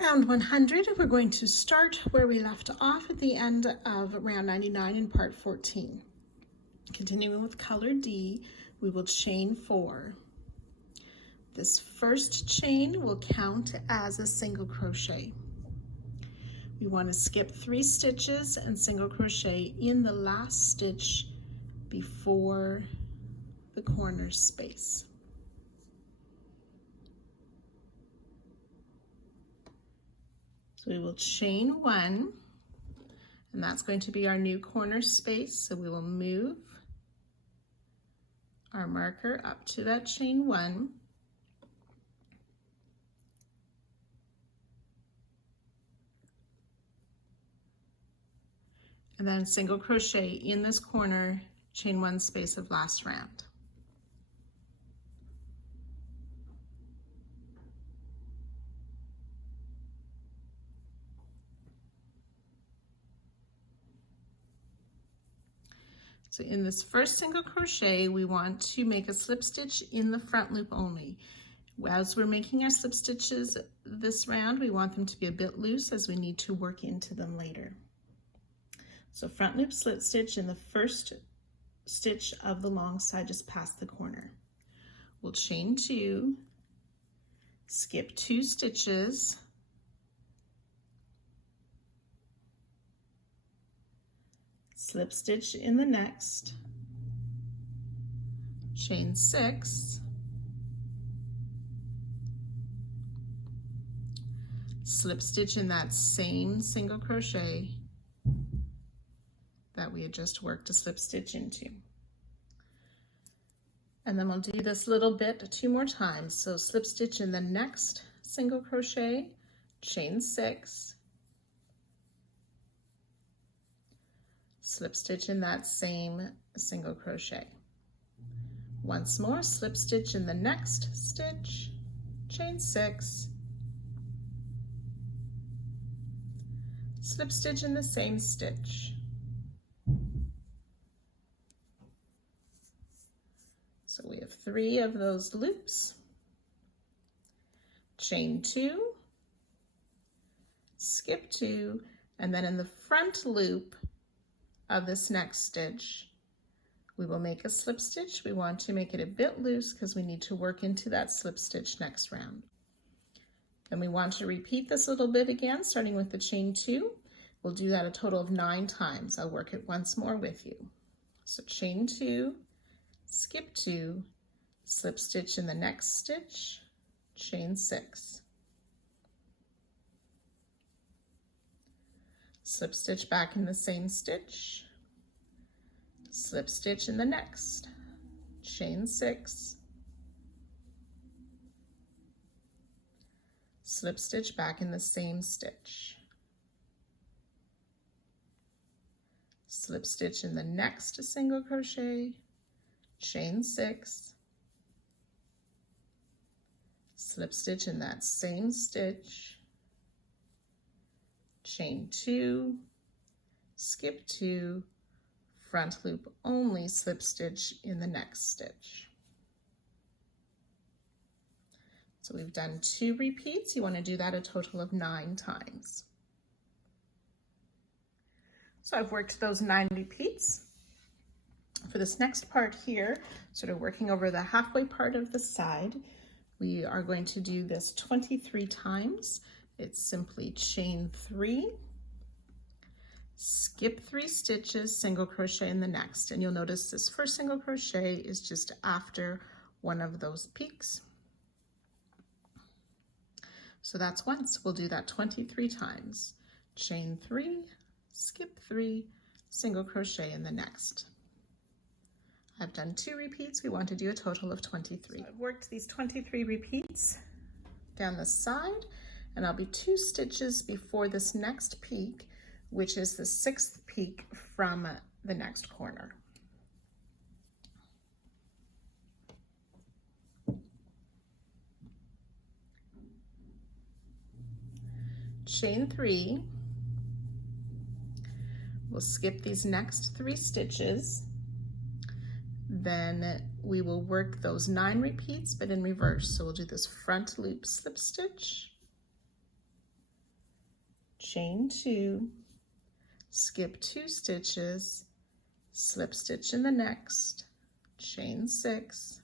Round 100, we're going to start where we left off at the end of round 99 in part 14. Continuing with color D, we will chain 4. This first chain will count as a single crochet. We want to skip 3 stitches and single crochet in the last stitch before the corner space. So we will chain 1, and that's going to be our new corner space. So we will move our marker up to that chain 1. And then single crochet in this corner, chain 1 space of last round. So in this first single crochet, we want to make a slip stitch in the front loop only. As we're making our slip stitches this round, we want them to be a bit loose as we need to work into them later. So front loop slip stitch in the first stitch of the long side just past the corner. We'll chain 2, skip 2 stitches, slip stitch in the next, chain 6, slip stitch in that same single crochet that we had just worked a slip stitch into. And then we'll do this little bit 2 more times. So slip stitch in the next single crochet, chain 6, slip stitch in that same single crochet. Once more, slip stitch in the next stitch, chain 6, slip stitch in the same stitch. So we have 3 of those loops, chain 2, skip 2, and then in the front loop of this next stitch, we will make a slip stitch. We want to make it a bit loose because we need to work into that slip stitch next round. Then we want to repeat this little bit again, starting with the chain 2. We'll do that a total of 9 times. I'll work it once more with you. So chain 2, skip 2, slip stitch in the next stitch, chain 6. Slip stitch back in the same stitch, slip stitch in the next, chain 6, slip stitch back in the same stitch, slip stitch in the next single crochet, chain 6, slip stitch in that same stitch, chain 2, skip 2, front loop only, slip stitch in the next stitch. So we've done 2 repeats. You want to do that a total of 9 times. So I've worked those 9 repeats. For this next part here, sort of working over the halfway part of the side, we are going to do this 23 times. It's simply chain 3, skip 3 stitches, single crochet in the next. And you'll notice this first single crochet is just after one of those peaks. So that's once. We'll do that 23 times. Chain 3, skip 3, single crochet in the next. I've done 2 repeats. We want to do a total of 23. So I've worked these 23 repeats down the side, and I'll be 2 stitches before this next peak, which is the 6th peak from the next corner. Chain 3, we'll skip these next 3 stitches, then we will work those 9 repeats but in reverse. So we'll do this front loop slip stitch, chain 2, skip 2 stitches, slip stitch in the next, chain 6,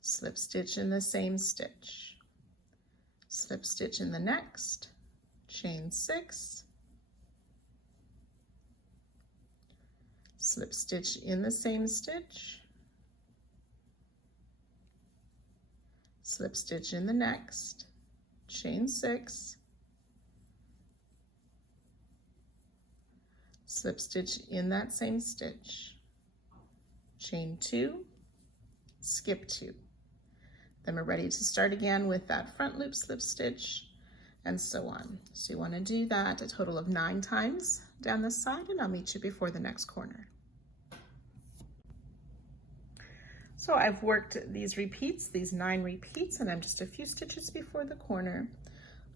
slip stitch in the same stitch, slip stitch in the next, chain 6, slip stitch in the same stitch, slip stitch in the next, chain 6, slip stitch in that same stitch, chain 2, skip 2. Then we're ready to start again with that front loop slip stitch and so on. So you want to do that a total of 9 times down this side, and I'll meet you before the next corner. So I've worked these repeats, these 9 repeats, and I'm just a few stitches before the corner.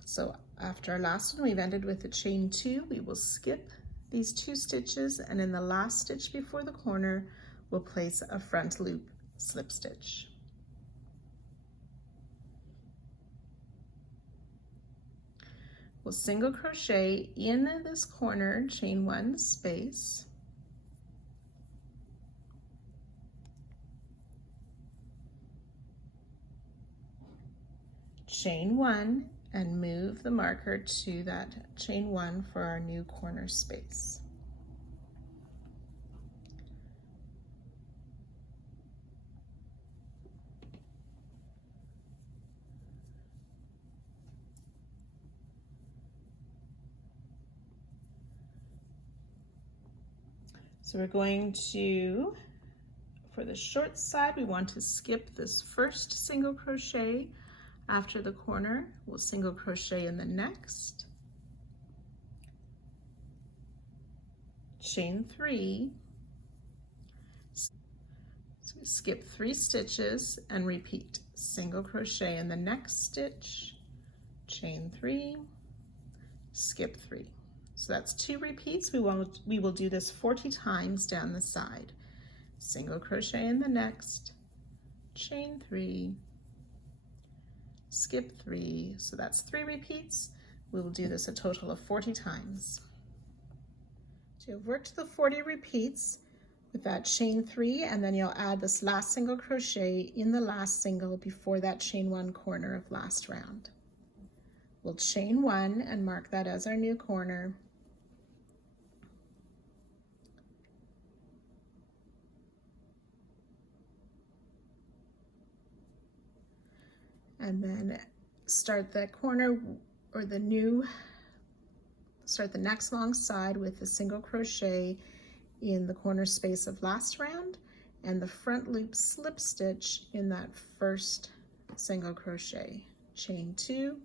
So after our last one, we've ended with a chain 2. We will skip these 2 stitches, and in the last stitch before the corner, we'll place a front loop slip stitch. We'll single crochet in this corner, chain 1 space, chain 1, and move the marker to that chain 1 for our new corner space. So we're going to, for the short side, we want to skip this first single crochet after the corner. We'll single crochet in the next, chain 3, so skip 3 stitches and repeat. Single crochet in the next stitch, chain 3, skip 3. So that's 2 repeats. We will do this 40 times down the side. Single crochet in the next, chain 3, skip 3. So that's 3 repeats. We will do this a total of 40 times. So you've worked the 40 repeats with that chain 3, and then you'll add this last single crochet in the last single before that chain 1 corner of last round. We'll chain 1 and mark that as our new corner. And then start that corner or start the next long side with a single crochet in the corner space of last round and the front loop slip stitch in that first single crochet. Chain 2,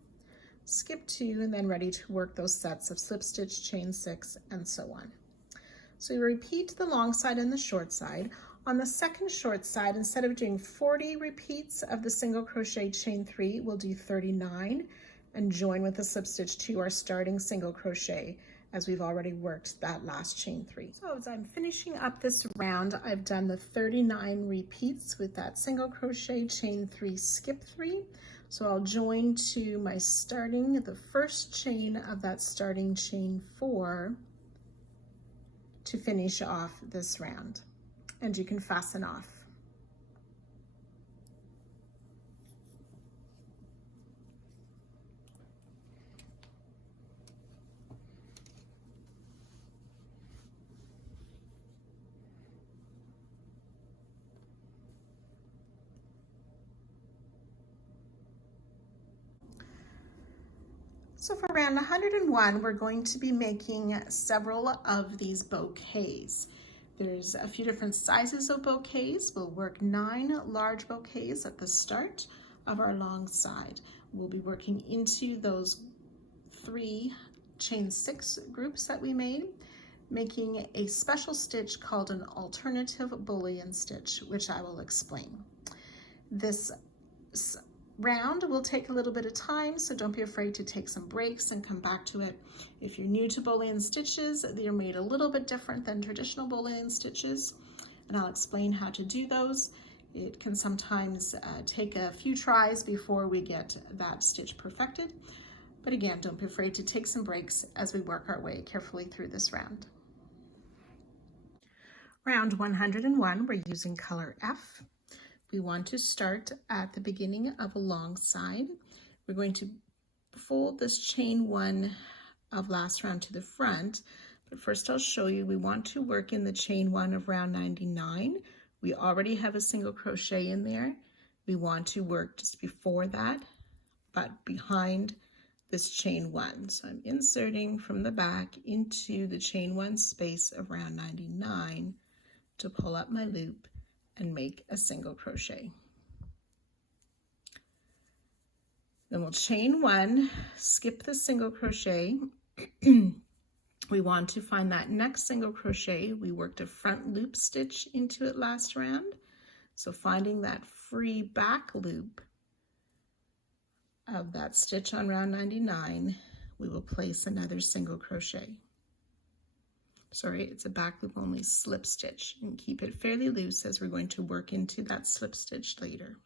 skip 2, and then ready to work those sets of slip stitch, chain 6, and so on. So you repeat the long side and the short side. On the second short side, instead of doing 40 repeats of the single crochet chain 3, we'll do 39 and join with a slip stitch to our starting single crochet as we've already worked that last chain 3. So as I'm finishing up this round, I've done the 39 repeats with that single crochet chain 3, skip 3. So I'll join to my the first chain of that starting chain 4 to finish off this round. And you can fasten off. So for round 101, we're going to be making several of these bouquets. There's a few different sizes of bouquets. We'll work 9 large bouquets at the start of our long side. We'll be working into those 3 chain 6 groups that we made, making a special stitch called an alternative bullion stitch, which I will explain. This round will take a little bit of time, so don't be afraid to take some breaks and come back to it. If you're new to bullion stitches, they're made a little bit different than traditional bullion stitches, and I'll explain how to do those. It can sometimes take a few tries before we get that stitch perfected. But again, don't be afraid to take some breaks as we work our way carefully through this round. Round 101, we're using color F. We want to start at the beginning of a long side. We're going to fold this chain 1 of last round to the front, but first I'll show you we want to work in the chain 1 of round 99. We already have a single crochet in there. We want to work just before that, but behind this chain 1. So I'm inserting from the back into the chain 1 space of round 99 to pull up my loop and make a single crochet. Then we'll chain 1, skip the single crochet. We want to find that next single crochet. We worked a front loop stitch into it last round. So finding that free back loop of that stitch on round 99, we will place another single crochet. Sorry, it's a back loop only slip stitch, and keep it fairly loose as we're going to work into that slip stitch later.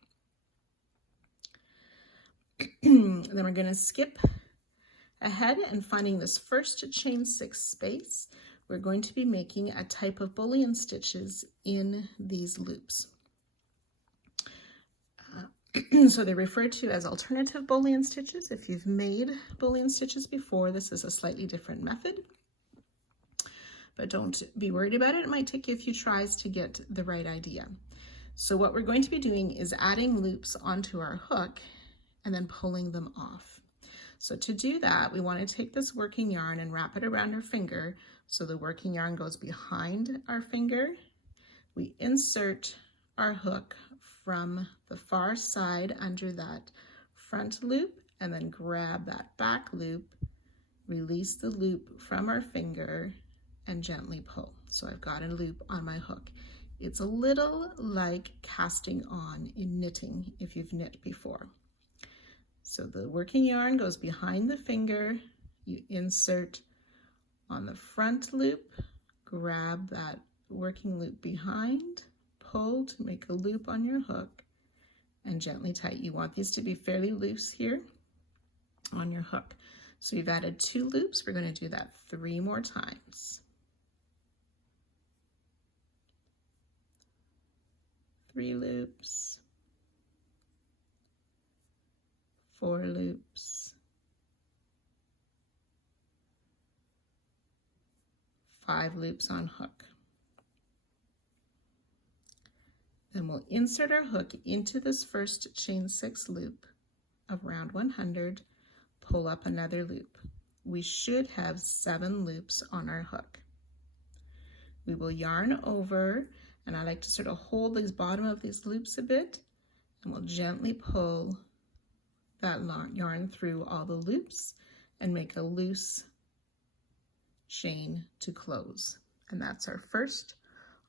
Then we're going to skip ahead and finding this first chain 6 space. We're going to be making a type of bullion stitches in these loops. So they're referred to as alternative bullion stitches. If you've made bullion stitches before, this is a slightly different method. But don't be worried about it. It might take you a few tries to get the right idea. So what we're going to be doing is adding loops onto our hook and then pulling them off. So to do that, we want to take this working yarn and wrap it around our finger so the working yarn goes behind our finger. We insert our hook from the far side under that front loop and then grab that back loop, release the loop from our finger, and gently pull. So I've got a loop on my hook. It's a little like casting on in knitting if you've knit before. So the working yarn goes behind the finger, you insert on the front loop, grab that working loop behind, pull to make a loop on your hook, and gently tighten. You want these to be fairly loose here on your hook. So you've added 2 loops. We're going to do that 3 more times. 3 loops, 4 loops, 5 loops on hook. Then we'll insert our hook into this first chain 6 loop of round 100, pull up another loop. We should have 7 loops on our hook. We will yarn over, and I like to sort of hold these bottom of these loops a bit, and we'll gently pull that yarn through all the loops and make a loose chain to close. And that's our first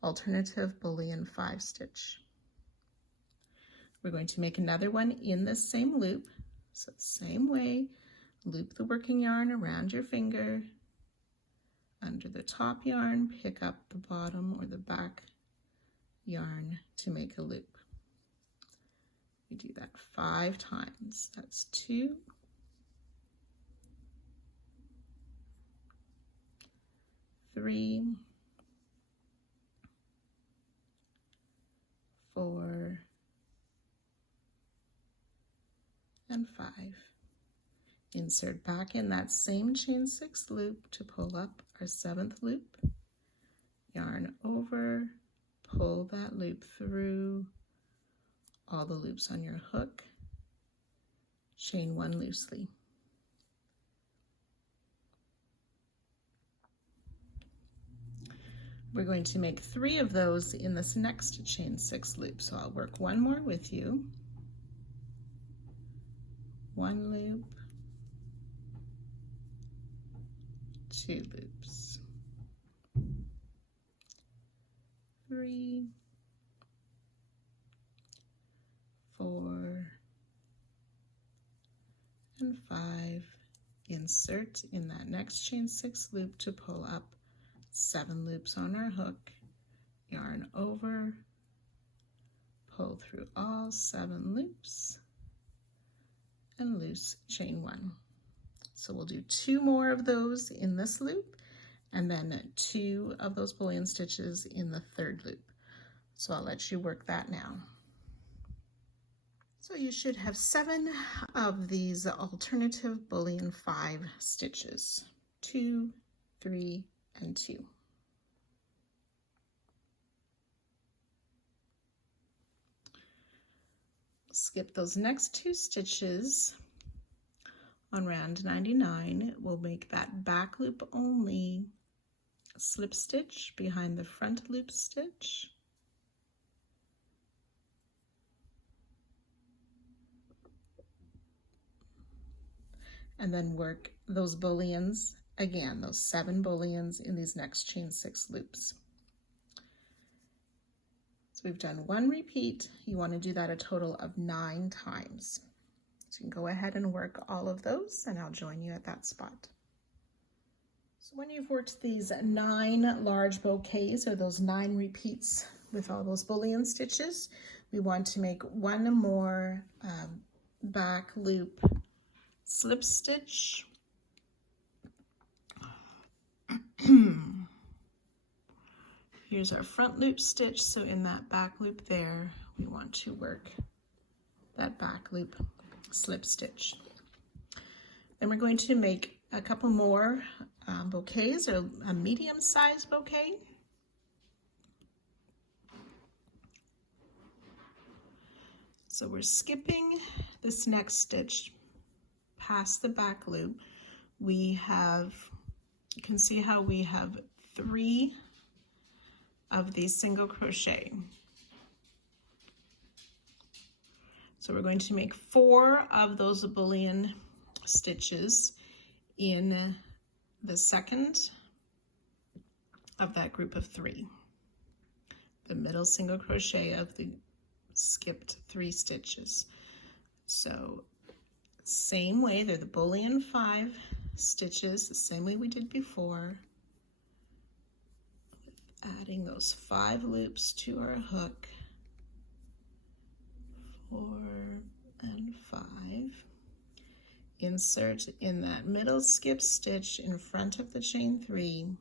alternative bullion 5 stitch. We're going to make another one in this same loop. So same way, loop the working yarn around your finger, under the top yarn, pick up the bottom or the back yarn to make a loop. We do that 5 times. That's 2, 3, 4, and 5. Insert back in that same chain 6 loop to pull up our 7th loop. Yarn over, pull that loop through all the loops on your hook. Chain 1 loosely. We're going to make 3 of those in this next chain 6 loop. So I'll work 1 more with you. 1 loop, 2 loops, 3, 4, and 5. Insert in that next chain 6 loop to pull up 7 loops on our hook. Yarn over, pull through all 7 loops, and loose chain 1. So we'll do 2 more of those in this loop, and then 2 of those bullion stitches in the 3rd loop. So I'll let you work that now. So you should have 7 of these alternative bullion 5 stitches, 2, 3, and 2. Skip those next 2 stitches on round 99. We'll make that back loop only slip stitch behind the front loop stitch. And then work those bullions again, those 7 bullions in these next chain 6 loops. So we've done 1 repeat. You want to do that a total of 9 times. So you can go ahead and work all of those, and I'll join you at that spot. So when you've worked these 9 large bouquets, or those 9 repeats with all those bullion stitches, we want to make 1 more back loop slip stitch. Here's our front loop stitch, so in that back loop there, we want to work that back loop slip stitch. Then we're going to make a couple more bouquets, or a medium-sized bouquet. So we're skipping this next stitch past the back loop. You can see how we have 3 of these single crochet. So we're going to make 4 of those bullion stitches in the 2nd of that group of 3, the middle single crochet of the skipped 3 stitches. So same way, they're the bullion 5 stitches, the same way we did before, adding those 5 loops to our hook, 4 and 5. Insert in that middle skip stitch in front of the chain 3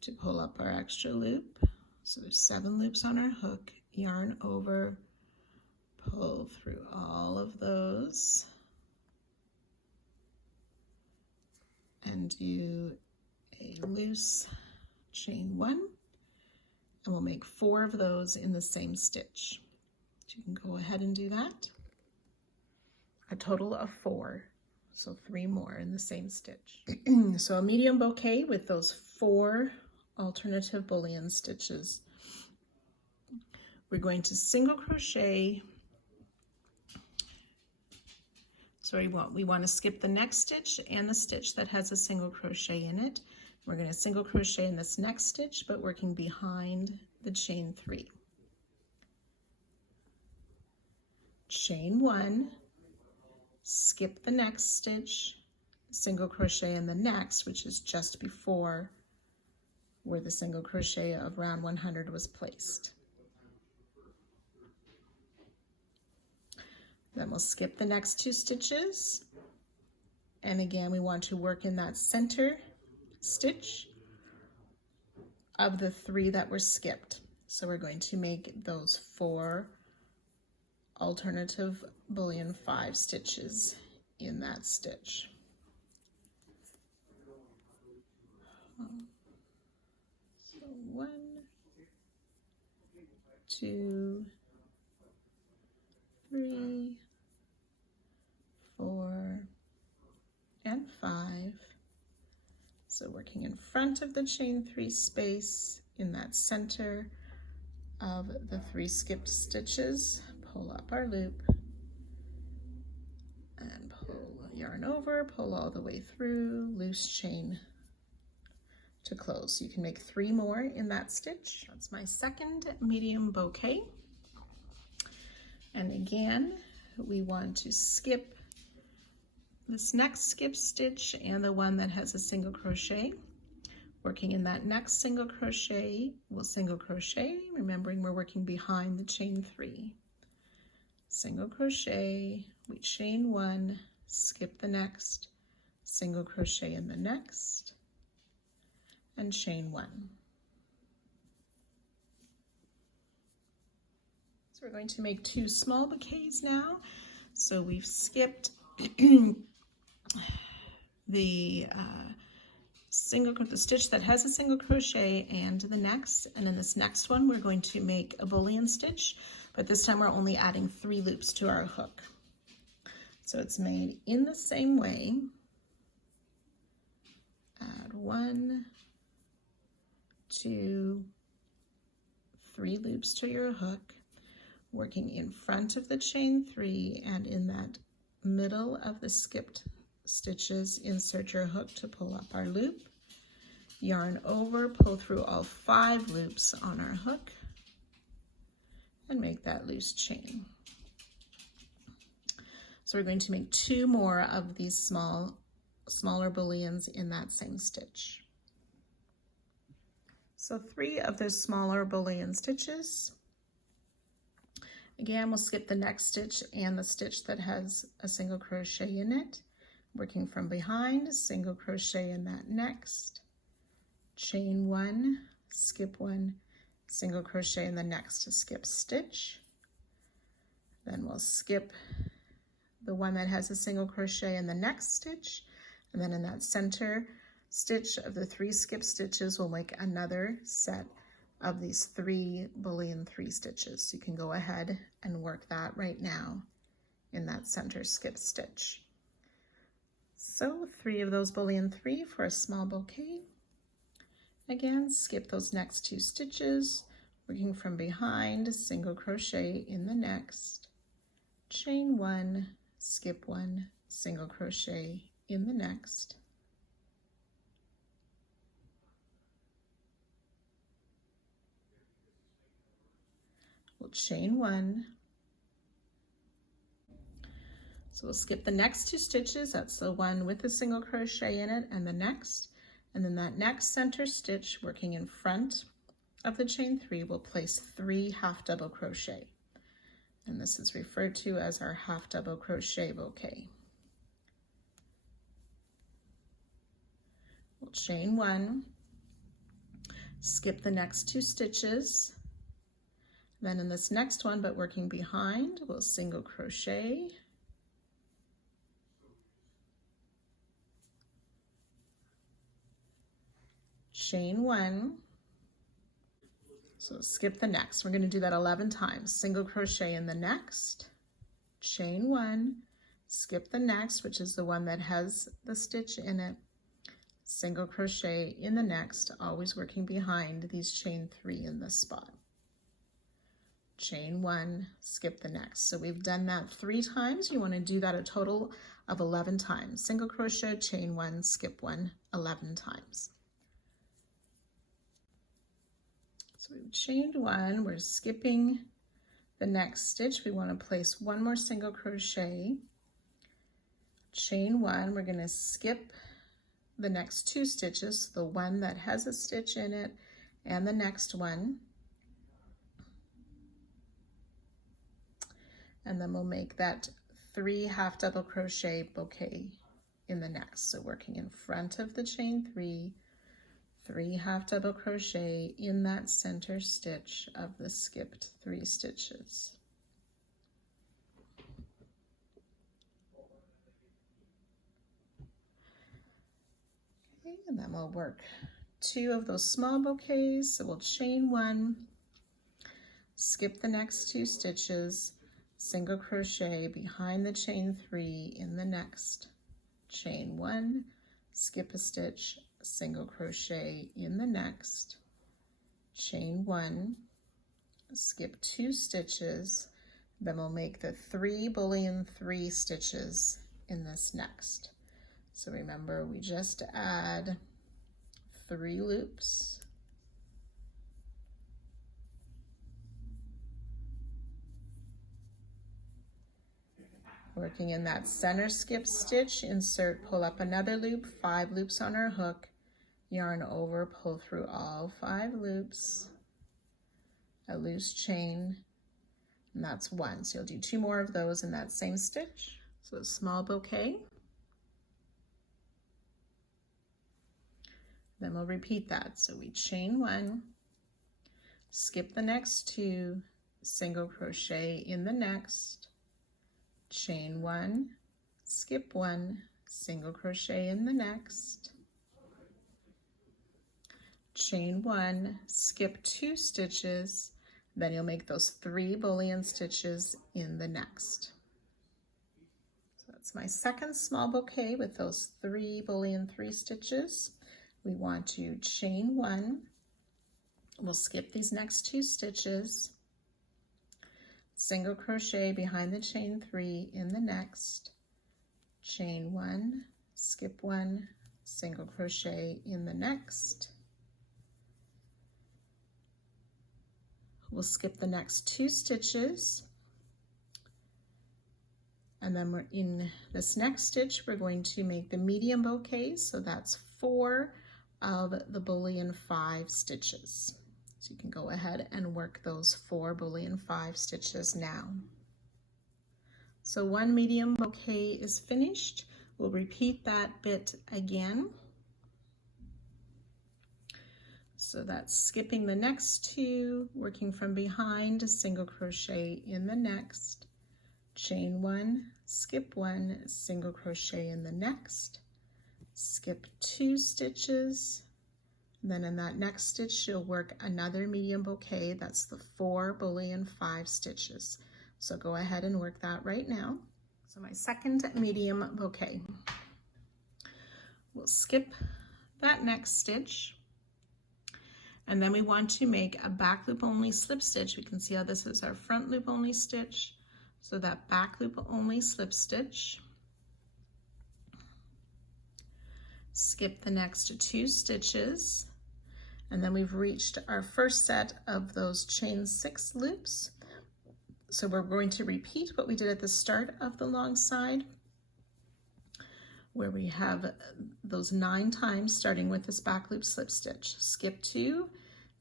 to pull up our extra loop. So there's 7 loops on our hook, yarn over, pull through all of those, and do a loose chain 1, and we'll make 4 of those in the same stitch. So you can go ahead and do that. A total of 4, so 3 more in the same stitch. So a medium bouquet with those 4 alternative bullion stitches. We're going to single crochet. Sorry, we want to skip the next stitch and the stitch that has a single crochet in it. We're going to single crochet in this next stitch, but working behind the chain 3. Chain 1, skip the next stitch, single crochet in the next, which is just before where the single crochet of round 100 was placed. Then we'll skip the next 2 stitches, and again we want to work in that center stitch of the 3 that were skipped. So we're going to make those 4 alternative bullion 5 stitches in that stitch. So 1, 2, 3, 4, and 5. So working in front of the chain 3 space in that center of the 3 skipped stitches, pull up our loop and pull yarn over, pull all the way through, loose chain to close. You can make 3 more in that stitch. That's my 2nd medium bouquet. And again, we want to skip this next skip stitch and the one that has a single crochet. Working in that next single crochet, we'll single crochet, remembering we're working behind the chain 3. Single crochet, we chain 1, skip the next, single crochet in the next, and chain 1. So we're going to make 2 small bouquets now. So we've skipped the stitch that has a single crochet and the next, and in this next one we're going to make a bullion stitch, but this time we're only adding 3 loops to our hook. So it's made in the same way. Add 1, 2, 3 loops to your hook, working in front of the chain 3, and in that middle of the skipped stitches, insert your hook to pull up our loop, yarn over, pull through all 5 loops on our hook, and make that loose chain. So we're going to make 2 more of these smaller bullions in that same stitch. So 3 of those smaller bullion stitches. Again, we'll skip the next stitch and the stitch that has a single crochet in it. Working from behind, single crochet in that next, chain 1, skip 1, single crochet in the next to skip stitch. Then we'll skip the one that has a single crochet in the next stitch, and then in that center stitch of the 3 skip stitches, we'll make another set of these 3 bullion 3 stitches. So you can go ahead and work that right now in that center skip stitch. So 3 of those bullion 3 for a small bouquet. Again, skip those next 2 stitches, working from behind, single crochet in the next, chain 1, skip 1, single crochet in the next, we'll chain 1. So we'll skip the next 2 stitches, that's the one with the single crochet in it and the next, and then that next center stitch, working in front of the chain 3, we'll place 3 half double crochet. And this is referred to as our half double crochet bouquet. We'll chain 1, skip the next 2 stitches, then in this next one, but working behind, we'll single crochet, chain 1, so skip the next. We're going to do that 11 times. Single crochet in the next, chain 1, skip the next, which is the one that has the stitch in it, single crochet in the next, always working behind these chain 3 in this spot. Chain 1, skip the next. So we've done that 3 times. You want to do that a total of 11 times. Single crochet, chain 1, skip 1, 11 times. So we've chained 1, we're skipping the next stitch. We want to place 1 more single crochet, chain 1, we're going to skip the next 2 stitches, the one that has a stitch in it and the next one, and then we'll make that 3 half double crochet bouquet in the next. So working in front of the chain 3, 3 half double crochet in that center stitch of the skipped 3 stitches. Okay, and then we'll work 2 of those small bouquets. So we'll chain 1, skip the next 2 stitches, single crochet behind the chain 3 in the next, chain 1, skip a stitch, single crochet in the next, chain 1, skip 2 stitches, then we'll make the 3 bullion 3 stitches in this next. So remember, we just add 3 loops, working in that center skip stitch, insert, pull up another loop, 5 loops on our hook, yarn over, pull through all 5 loops, a loose chain, and that's 1. So you'll do 2 more of those in that same stitch. So a small bouquet. Then we'll repeat that. So we chain 1, skip the next 2, single crochet in the next, chain 1, skip 1, single crochet in the next, chain 1, skip 2 stitches, then you'll make those 3 bullion stitches in the next. So that's my second small bouquet with those 3 bullion 3 stitches. We want to chain 1, we'll skip these next 2 stitches, single crochet behind the chain 3 in the next, chain 1, skip 1, single crochet in the next. We'll skip the next 2 stitches, and then we're in this next stitch, we're going to make the medium bouquet, so that's 4 of the bullion 5 stitches. So you can go ahead and work those 4 bullion 5 stitches now. So 1 medium bouquet is finished. We'll repeat that bit again. So that's skipping the next 2, working from behind, single crochet in the next, chain 1, skip 1, single crochet in the next, skip 2 stitches, then in that next stitch you'll work another medium bouquet. That's the 4 bullion 5 stitches. So go ahead and work that right now. So my second medium bouquet. We'll skip that next stitch, and then we want to make a back loop only slip stitch. We can see how this is our front loop only stitch. So that back loop only slip stitch. Skip the next 2 stitches, and then we've reached our first set of those chain 6 loops. So we're going to repeat what we did at the start of the long side, where we have those 9 times starting with this back loop slip stitch. Skip 2,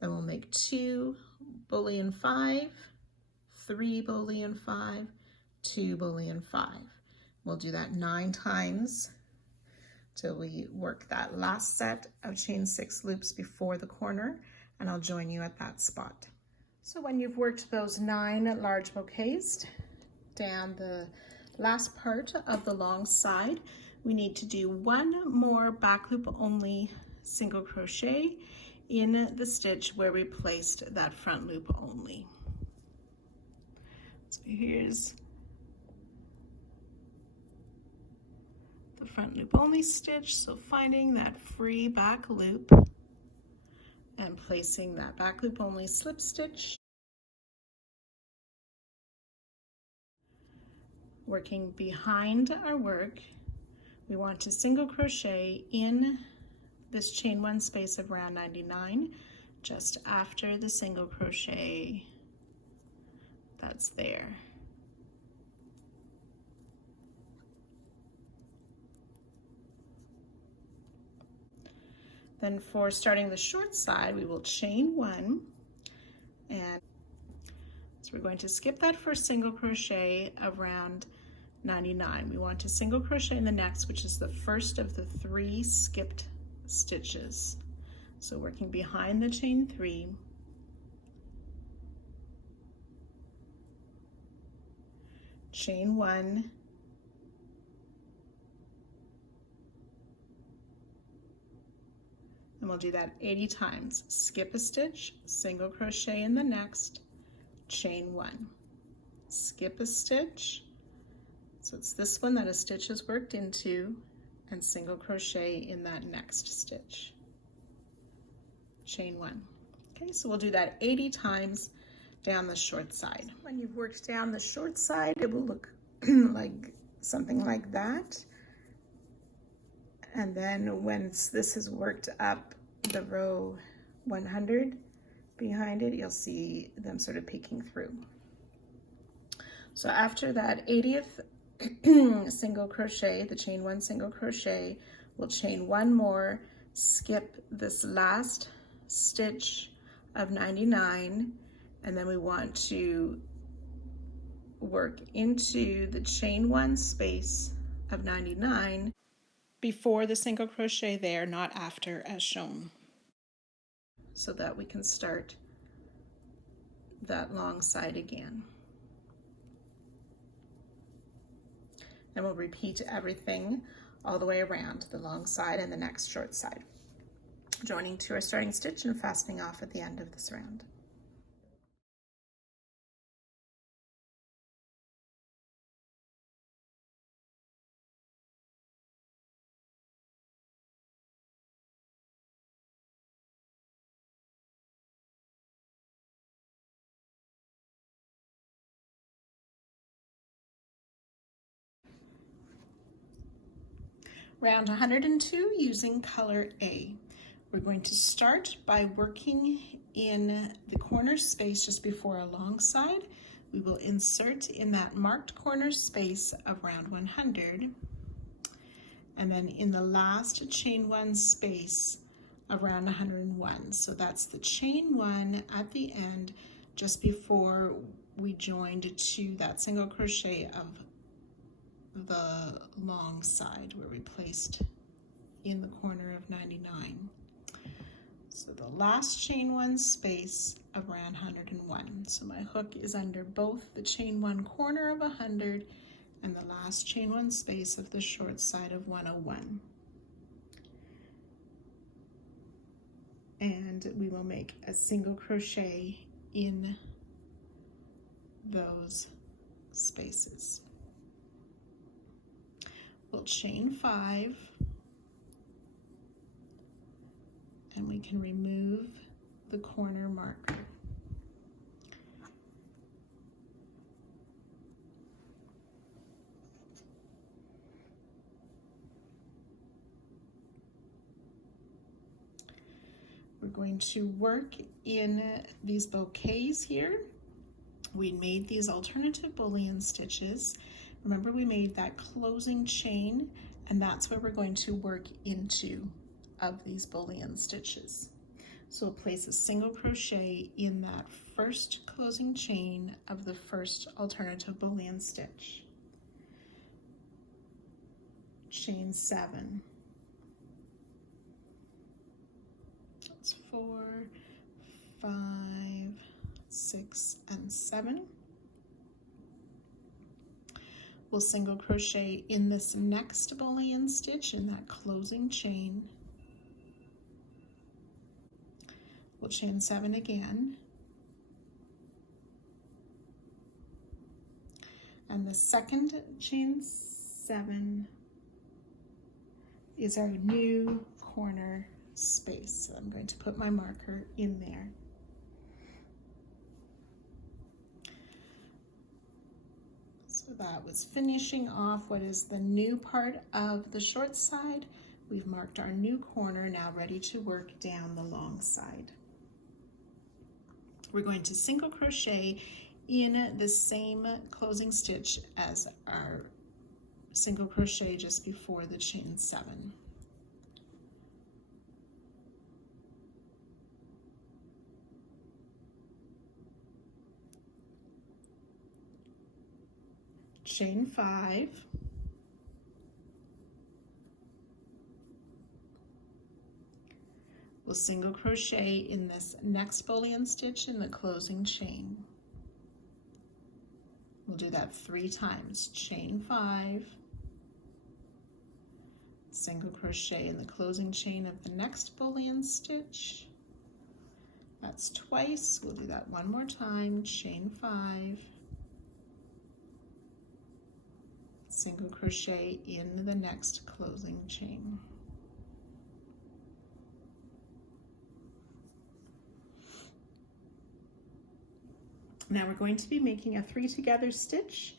then we'll make 2 bullion 5, 3 bullion 5, 2 bullion 5. We'll do that 9 times till we work that last set of chain 6 loops before the corner, and I'll join you at that spot. So when you've worked those 9 large bouquets down the last part of the long side, we need to do 1 more back loop only single crochet in the stitch where we placed that front loop only. So here's the front loop only stitch, so finding that free back loop and placing that back loop only slip stitch, working behind our work, we want to single crochet in this chain 1 space of round 99 just after the single crochet that's there. Then for starting the short side, we will chain 1, and so we're going to skip that first single crochet of round 99. We want to single crochet in the next, which is the first of the 3 skipped stitches. So working behind the chain 3, chain 1, and we'll do that 80 times. Skip a stitch, single crochet in the next, chain 1, skip a stitch, so it's this one that a stitch is worked into, and single crochet in that next stitch, chain 1. Okay, so we'll do that 80 times down the short side. When you've worked down the short side, it will look like something like that. And then once this is worked up the row 100 behind it, you'll see them sort of peeking through. So after that 80th single crochet, the chain 1 single crochet, we'll chain 1 more skip this last stitch of 99, and then we want to work into the chain 1 space of 99 before the single crochet there, not after as shown, so that we can start that long side again. And we'll repeat everything all the way around, the long side and the next short side, joining to our starting stitch and fastening off at the end of this round. Round 102 using color A. We're going to start by working in the corner space just before a long side. We will insert in that marked corner space of round 100, and then in the last chain 1 space of round 101. So that's the chain 1 at the end just before we joined to that single crochet of the long side where we placed in the corner of 99. So the last chain 1 space of round 101. So my hook is under both the chain 1 corner of 100 and the last chain 1 space of the short side of 101. And we will make a single crochet in those spaces. We'll chain 5, and we can remove the corner marker. We're going to work in these bouquets here. We made these alternative bullion stitches. Remember, we made that closing chain, and that's where we're going to work into of these bullion stitches. So we'll place a single crochet in that first closing chain of the first alternative bullion stitch. Chain 7. That's 4, 5, 6, and 7. We'll single crochet in this next bullion stitch in that closing chain. We'll chain 7 again. And the second chain 7 is our new corner space. So I'm going to put my marker in there. So that was finishing off what is the new part of the short side. We've marked our new corner, now ready to work down the long side. We're going to single crochet in the same closing stitch as our single crochet just before the chain 7. Chain 5, we'll single crochet in this next bullion stitch in the closing chain. We'll do that 3 times. Chain 5, single crochet in the closing chain of the next bullion stitch. That's twice. We'll do that 1 more time. Chain 5, single crochet in the next closing chain. Now we're going to be making a 3 together stitch.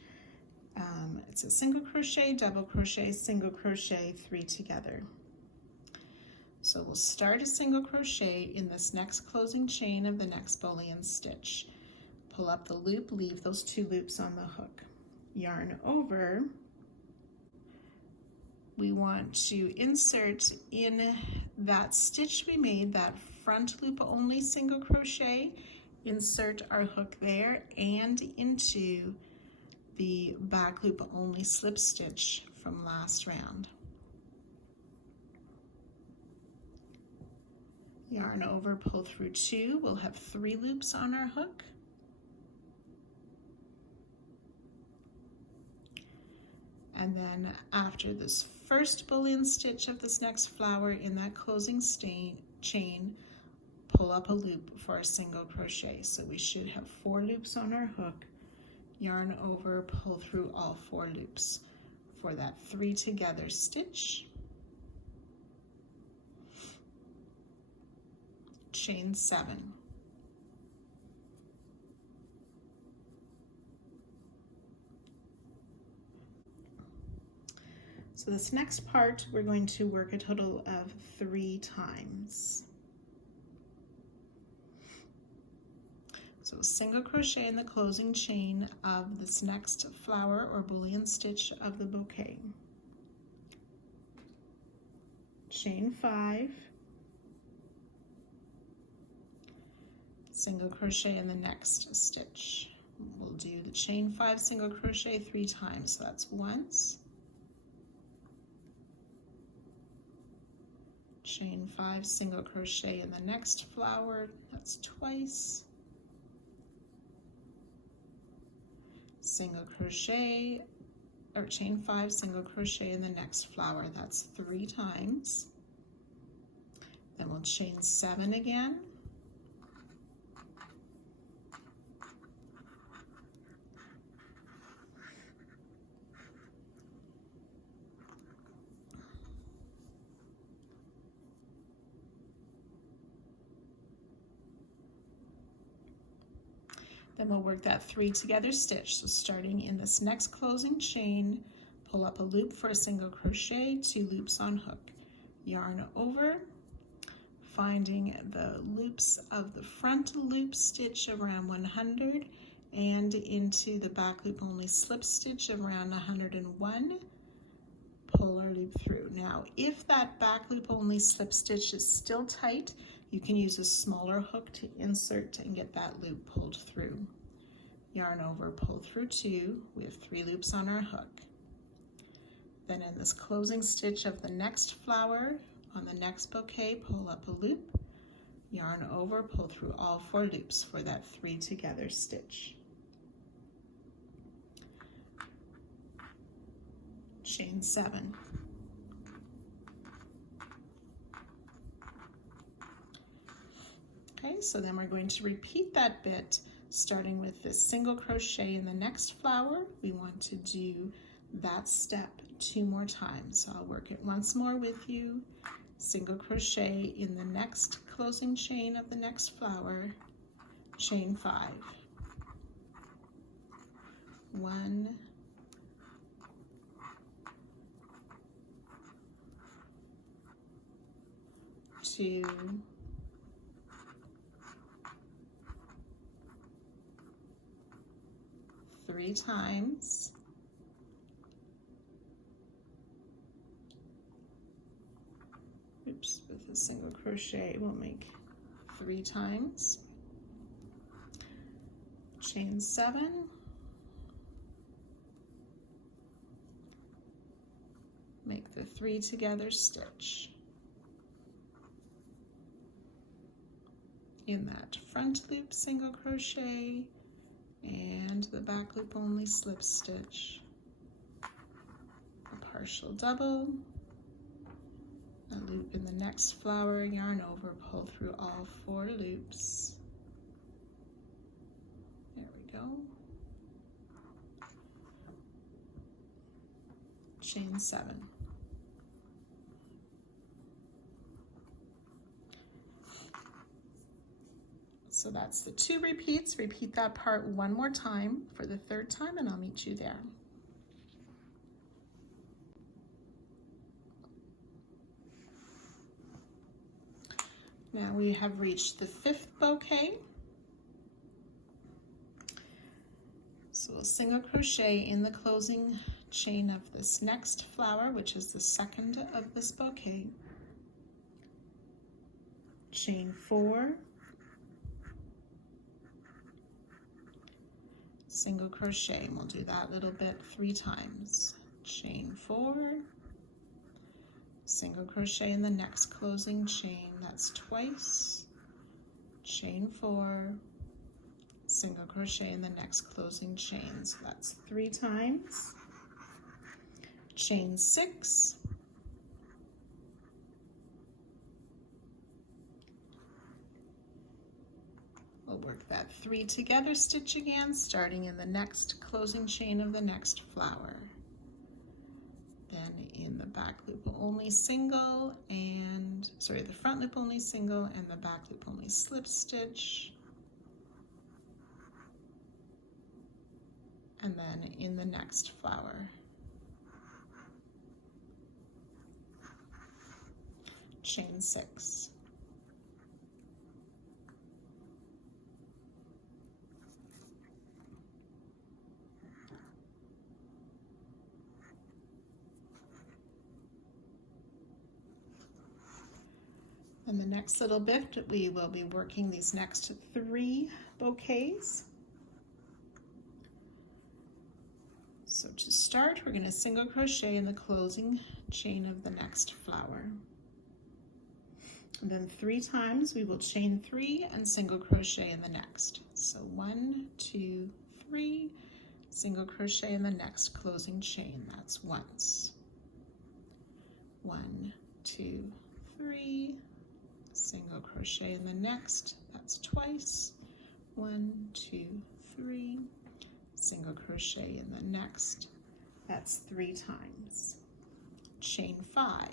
It's a single crochet, double crochet, single crochet, 3 together. So we'll start a single crochet in this next closing chain of the next bullion stitch. Pull up the loop, leave those 2 loops on the hook. Yarn over, we want to insert in that stitch we made, that front loop only single crochet, insert our hook there and into the back loop only slip stitch from last round. Yarn over, pull through 2, we'll have 3 loops on our hook. And then after this first boolean stitch of this next flower in that closing chain, pull up a loop for a single crochet. So we should have 4 loops on our hook, yarn over, pull through all 4 loops for that 3 together stitch, chain 7. So this next part, we're going to work a total of 3 times. So single crochet in the closing chain of this next flower or boolean stitch of the bouquet. Chain 5, single crochet in the next stitch. We'll do the chain 5 single crochet 3 times. So that's once, chain 5 single crochet in the next flower, that's twice, single crochet or chain 5 single crochet in the next flower, that's 3 times. Then we'll chain 7 again, then we'll work that 3 together stitch. So starting in this next closing chain, pull up a loop for a single crochet, 2 loops on hook, yarn over, finding the loops of the front loop stitch around 100 and into the back loop only slip stitch around 101, pull our loop through. Now if that back loop only slip stitch is still tight, you can use a smaller hook to insert and get that loop pulled through. Yarn over, pull through 2, we have 3 loops on our hook. Then in this closing stitch of the next flower on the next bouquet, pull up a loop, yarn over, pull through all 4 loops for that 3 together stitch. Chain 7. Okay, so then we're going to repeat that bit starting with this single crochet in the next flower. We want to do that step 2 more times. So I'll work it once more with you. Single crochet in the next closing chain of the next flower, chain 5. 1, 2, 3 times, oops, with a single crochet we'll make 3 times, chain 7, make the 3 together stitch in that front loop single crochet and the back loop only slip stitch, a partial double, a loop in the next flower, yarn over, pull through all 4 loops. There we go. Chain 7. So that's the 2 repeats. Repeat that part 1 more time for the 3rd time and I'll meet you there. Now we have reached the 5th bouquet. So we'll single crochet in the closing chain of this next flower, which is the second of this bouquet, chain 4, single crochet, and we'll do that little bit 3 times. Chain 4, single crochet in the next closing chain, that's twice, chain 4, single crochet in the next closing chain, so that's 3 times, chain 6, we'll work that 3 together stitch again, starting in the next closing chain of the next flower. Then in the back loop only single and, sorry, the front loop only single and the back loop only slip stitch. And then in the next flower, chain 6. In the next little bit, we will be working these next 3 bouquets. So to start, we're going to single crochet in the closing chain of the next flower. And then 3 times we will chain 3 and single crochet in the next. So 1, 2, 3, single crochet in the next closing chain. That's once. 1, 2, 3. Single crochet in the next, that's twice. 1, 2, 3, single crochet in the next, that's 3 times. Chain 5.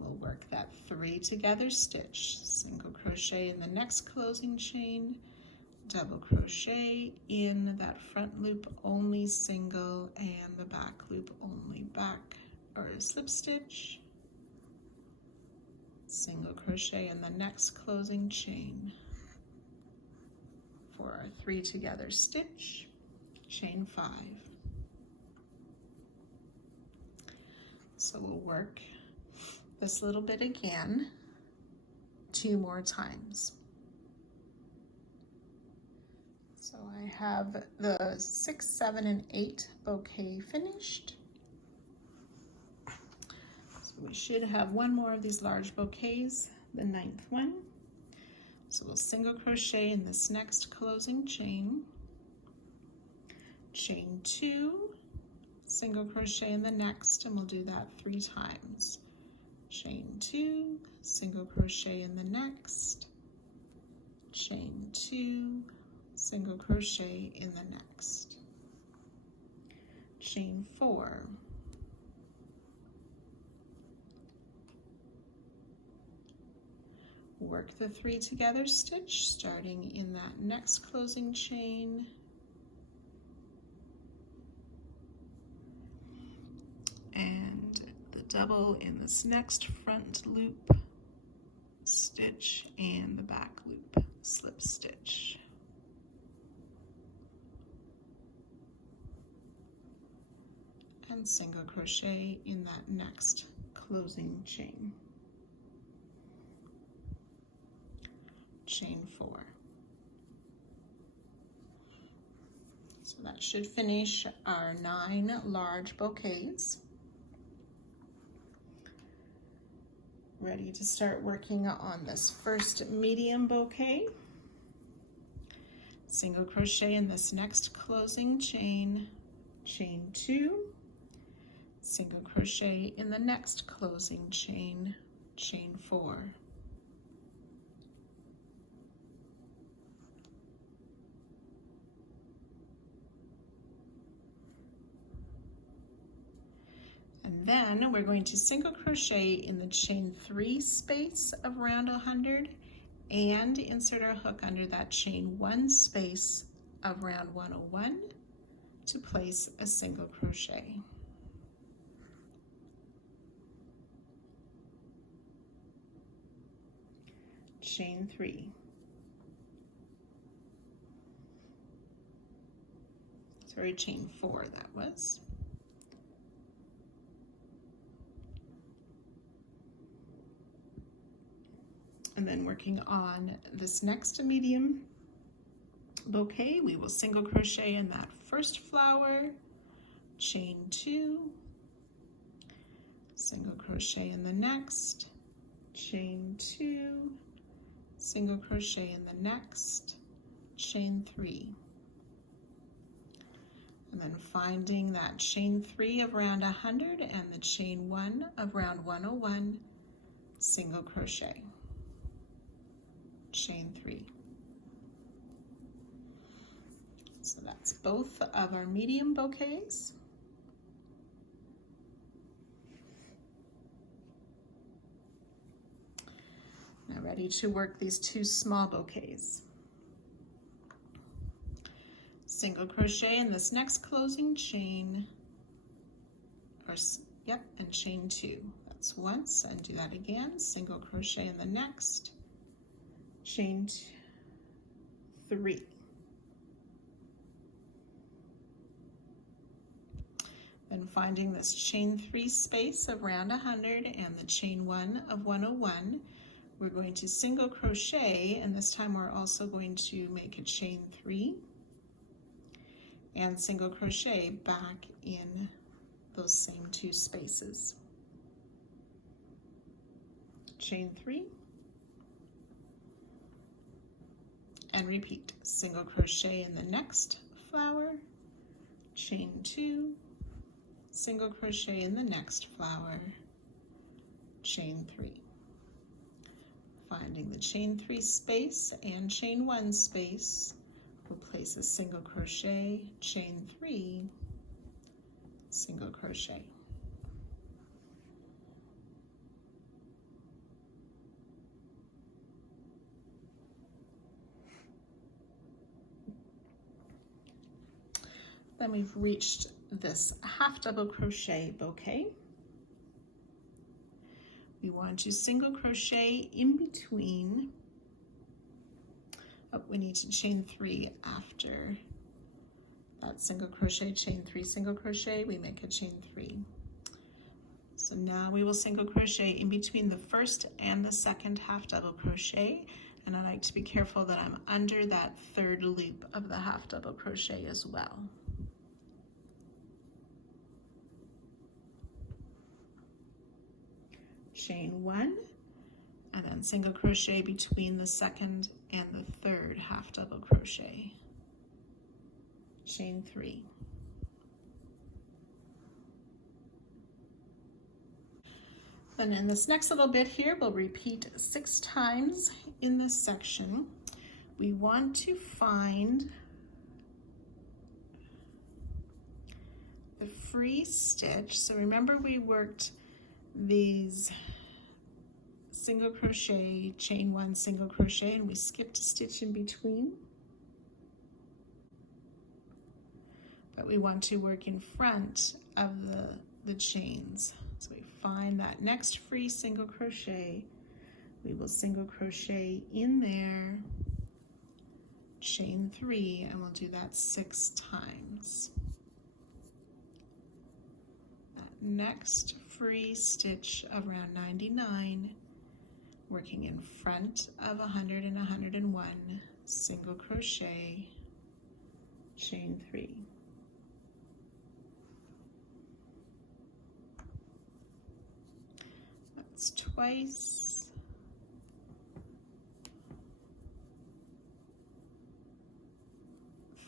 We'll work that 3 together stitch, single crochet in the next closing chain, double crochet in that front loop only single and the back loop only back or slip stitch, single crochet in the next closing chain for our 3 together stitch, chain 5. So we'll work this little bit again 2 more times. So I have the 6, 7, and 8 bouquet finished. So we should have 1 more of these large bouquets, the 9th one. So we'll single crochet in this next closing chain, chain 2, single crochet in the next, and we'll do that 3 times. Chain 2, single crochet in the next, chain 2, single crochet in the next, chain 4, work the 3 together stitch starting in that next closing chain, and the double in this next front loop stitch and the back loop slip stitch. And single crochet in that next closing chain. Chain 4. So that should finish our 9 large bouquets. Ready to start working on this first medium bouquet. Single crochet in this next closing chain, chain 2, single crochet in the next closing chain, chain 4. And then we're going to single crochet in the chain 3 space of round 100 and insert our hook under that chain 1 space of round 101 to place a single crochet. Chain 3. sorry, chain 4 that was. And then working on this next medium bouquet, we will single crochet in that first flower, chain 2, single crochet in the next, chain 2, single crochet in the next, chain 3. And then finding that chain 3 of round 100 and the chain 1 of round 101, single crochet, chain 3. So that's both of our medium bouquets. Now ready to work these 2 small bouquets. Single crochet in this next closing chain, and chain 2. That's once, and do that again. Single crochet in the next, chain 3. Then finding this chain 3 space of round 100 and the chain 1 of 101, we're going to single crochet, and this time we're also going to make a chain 3 and single crochet back in those same 2 spaces. Chain 3 and repeat. Single crochet in the next flower, chain 2, single crochet in the next flower, chain 3. Finding the chain 3 space and chain 1 space, we'll place a single crochet, chain 3, single crochet. Then we've reached this half double crochet bouquet. We want to single crochet in between. We need to chain 3 after that single crochet, chain 3, single crochet, we make a chain 3. So now we will single crochet in between the first and the second half double crochet, and I like to be careful that I'm under that 3rd loop of the half double crochet as well. Chain 1, and then single crochet between the 2nd and the 3rd half double crochet, chain 3. Then in this next little bit here, we'll repeat 6 times in this section. We want to find the free stitch. So remember we worked these single crochet, chain 1, single crochet, and we skipped a stitch in between. But we want to work in front of the chains. So we find that next free single crochet, we will single crochet in there, chain 3, and we'll do that 6 times. That next free stitch of round 99, working in front of 100 and 101, single crochet, chain 3. That's twice.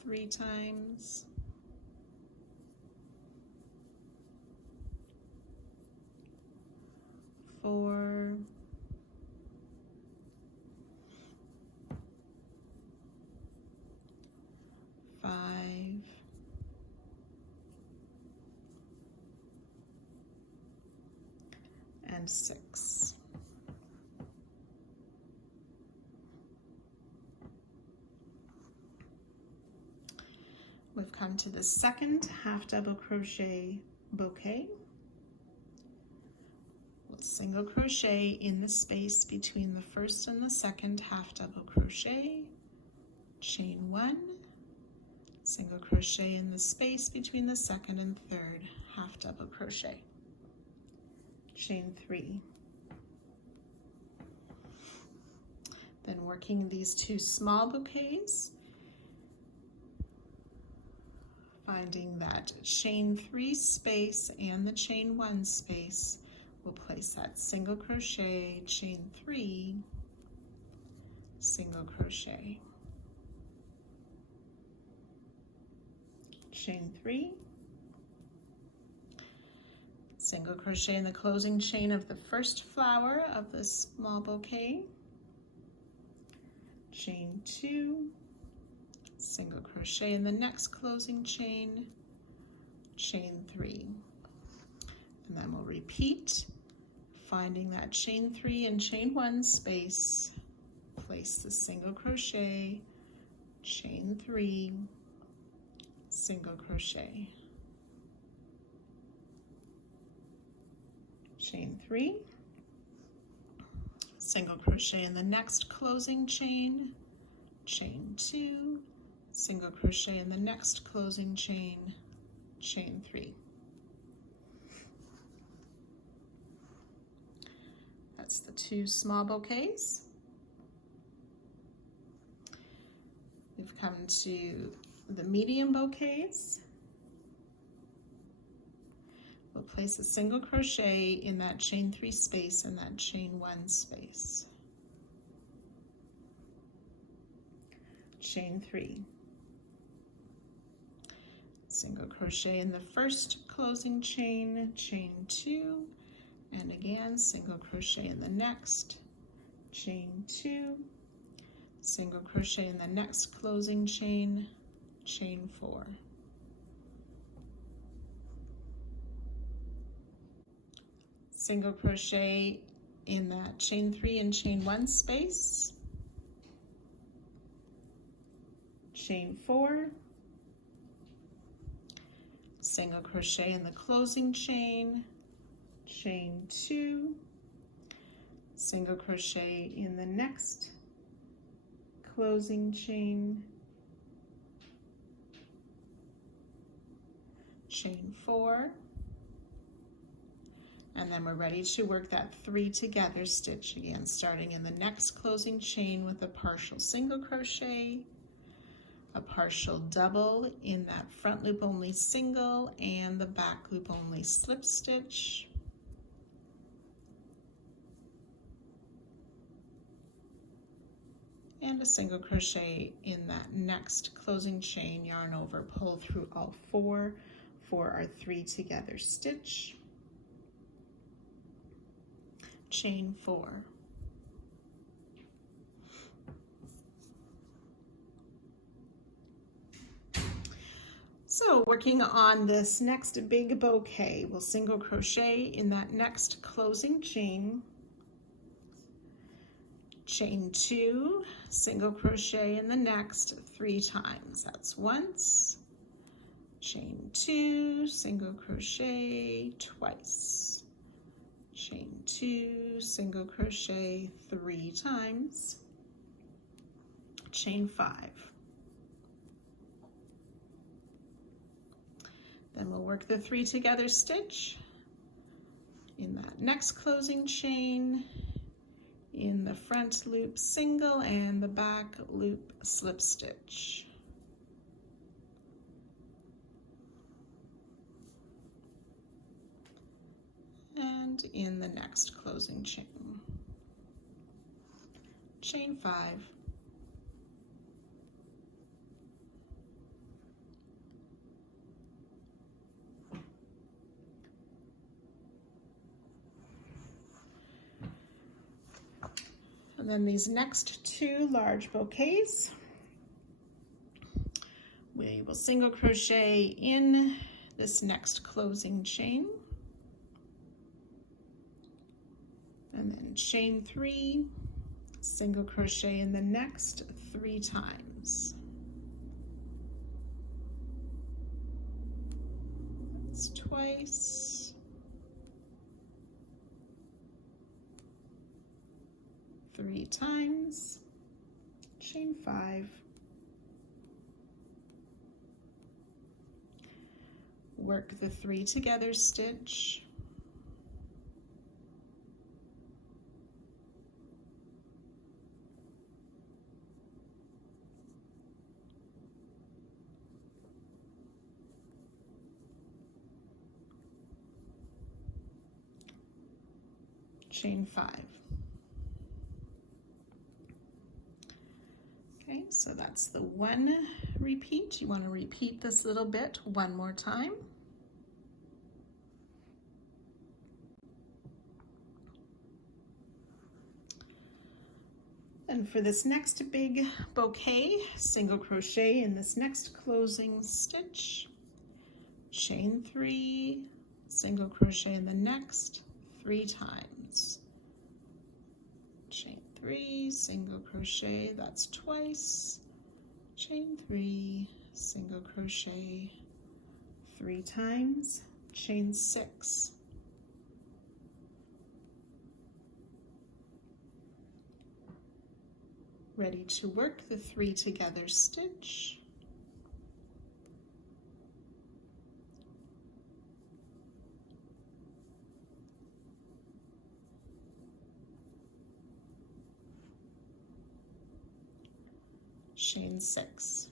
Three times. 4, 5, and 6. We've come to the second half double crochet bouquet. We'll single crochet in the space between the first and the second half double crochet, chain 1, single crochet in the space between the second and third, half double crochet, chain 3. Then working these 2 small bouquets, finding that chain 3 space and the chain 1 space, we'll place that single crochet, chain 3, single crochet, chain 3, single crochet in the closing chain of the first flower of this small bouquet, chain 2, single crochet in the next closing chain, chain 3, and then we'll repeat, finding that chain 3 and chain 1 space, place the single crochet, chain 3, single crochet, chain 3, single crochet in the next closing chain, chain 2, single crochet in the next closing chain, chain 3. That's the 2 small bouquets. We've come to the medium bouquets. We'll place a single crochet in that chain 3 space and that chain 1 space. Chain 3. Single crochet in the first closing chain, chain 2, and again single crochet in the next, chain 2, single crochet in the next closing chain, chain 4. Single crochet in that chain 3 and chain 1 space, chain 4, single crochet in the closing chain, chain 2, single crochet in the next closing chain, chain 4, and then we're ready to work that 3 together stitch again, starting in the next closing chain with a partial single crochet, a partial double in that front loop only single and the back loop only slip stitch, and a single crochet in that next closing chain, yarn over, pull through all 4 for our 3 together stitch, chain 4. So working on this next big bouquet, we'll single crochet in that next closing chain, chain 2, single crochet in the next 3 times. That's once, chain 2, single crochet twice, chain 2, single crochet 3 times, chain 5. Then we'll work the 3 together stitch in that next closing chain, in the front loop single and the back loop slip stitch. And in the next closing chain, chain 5. And then these next 2 large bouquets, we will single crochet in this next closing chain, and then chain 3, single crochet in the next 3 times. That's twice. 3 times, chain 5, Work the 3 together stitch. Chain 5. Okay, so that's the 1 repeat. You want to repeat this little bit one more time. And for this next big bouquet, single crochet in this next closing stitch, chain 3, single crochet in the next 3 times. Chain 3, single crochet, that's twice. Chain 3, single crochet 3 times. Chain 6. Ready to work the 3 together stitch. Chain 6.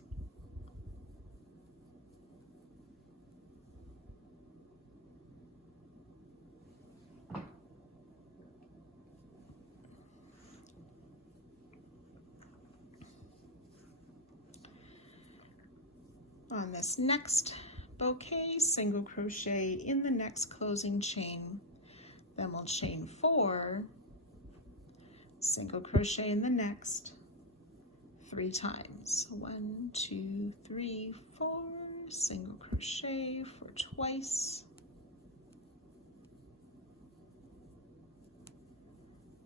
On this next bouquet, single crochet in the next closing chain, then we'll chain 4, single crochet in the next 3 times. 1, 2, 3, 4, single crochet for twice.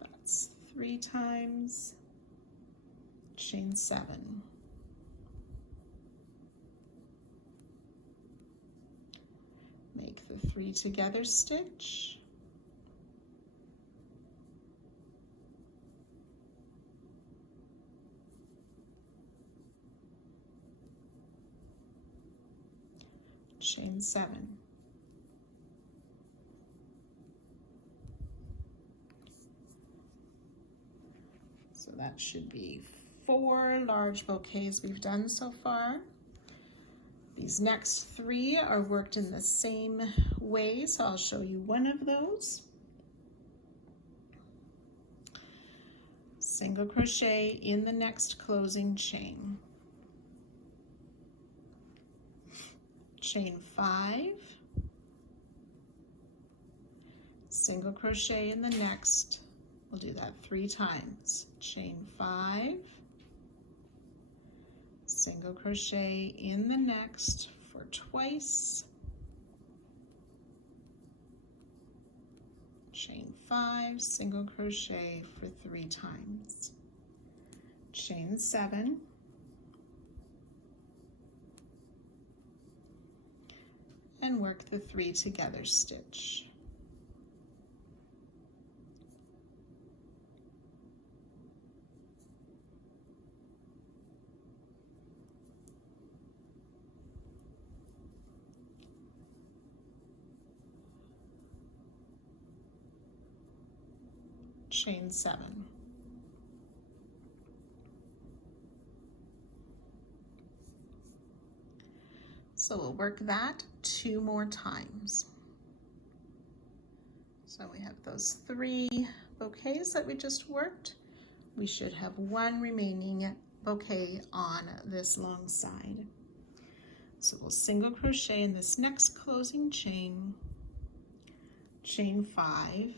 That's 3 times. Chain 7. Make the 3 together stitch. Chain 7. So that should be 4 large bouquets we've done so far. These next 3 are worked in the same way, so I'll show you one of those. Single crochet in the next closing chain. Chain 5, single crochet in the next, we'll do that 3 times. Chain 5, single crochet in the next for twice. Chain 5, single crochet for 3 times. Chain 7. And work the 3 together stitch. Chain 7. So we'll work that 2 more times. So we have those 3 bouquets that we just worked. We should have 1 remaining bouquet on this long side. So we'll single crochet in this next closing chain, chain 5.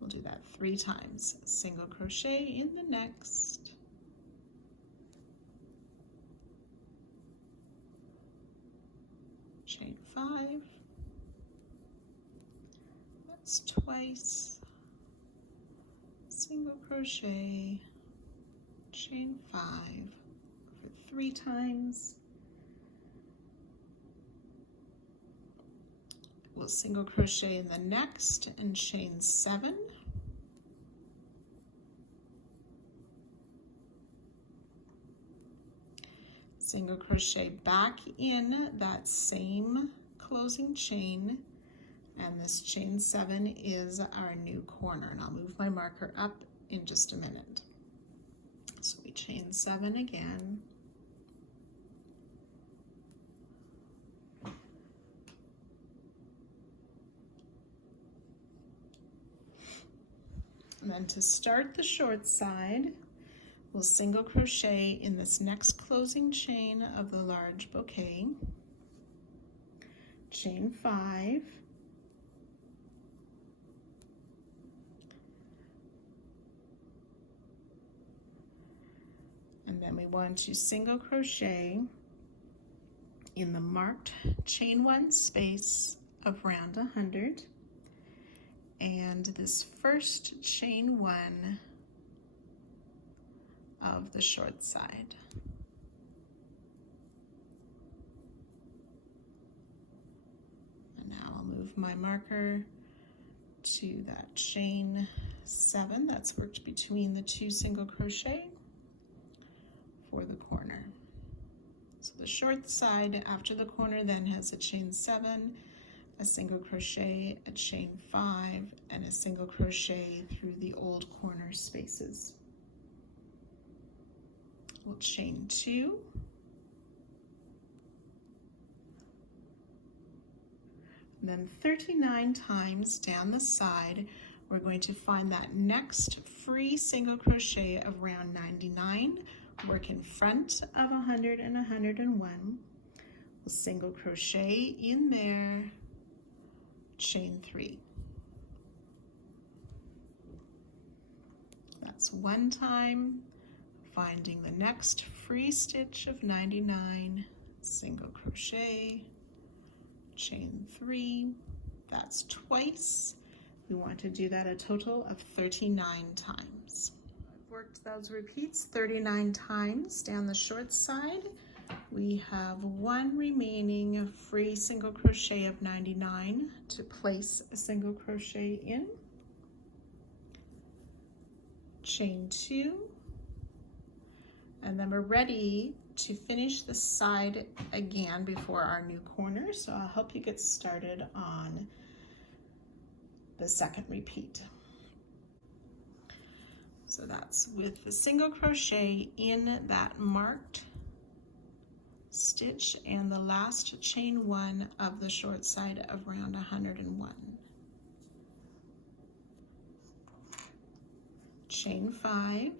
We'll do that 3 times. Single crochet in the next, chain 5, that's twice, single crochet, chain 5 for 3 times. We'll single crochet in the next and chain 7. single crochet back in that same closing chain, and this chain 7 is our new corner, and I'll move my marker up in just a minute. So we chain 7 again, and then to start the short side, we'll single crochet in this next closing chain of the large bouquet, chain 5, and then we want to single crochet in the marked chain 1 space of round 100, and this first chain 1 of the short side. And now I'll move my marker to that chain 7 that's worked between the 2 single crochet for the corner. So the short side after the corner then has a chain 7, a single crochet, a chain 5, and a single crochet through the old corner spaces. We'll chain 2, and then 39 times down the side we're going to find that next free single crochet of round 99, work in front of 100 and 101. We'll single crochet in there, chain 3. That's one time, finding the next free stitch of 99, single crochet, chain 3. That's twice. We want to do that a total of 39 times. I've worked those repeats 39 times down the short side. We have one remaining free single crochet of 99 to place a single crochet in, chain 2, and then we're ready to finish the side again before our new corner. So I'll help you get started on the second repeat. So that's with the single crochet in that marked stitch and the last chain 1 of the short side of round 101. Chain 5,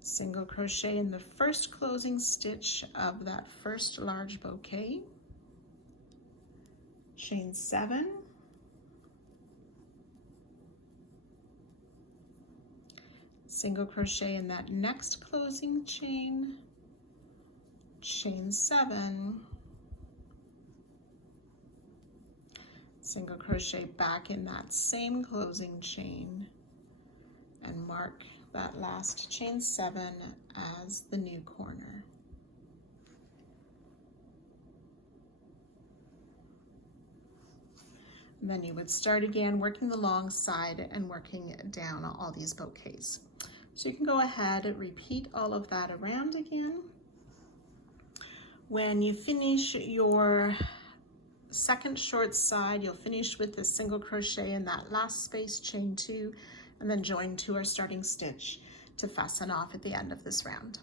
single crochet in the first closing stitch of that first large bouquet, chain 7, single crochet in that next closing chain, chain 7, single crochet back in that same closing chain, and mark that last chain 7 as the new corner. And then you would start again working the long side and working down all these bouquets. So you can go ahead and repeat all of that around again. When you finish your second short side, you'll finish with the single crochet in that last space, chain 2, and then join to our starting stitch to fasten off at the end of this round.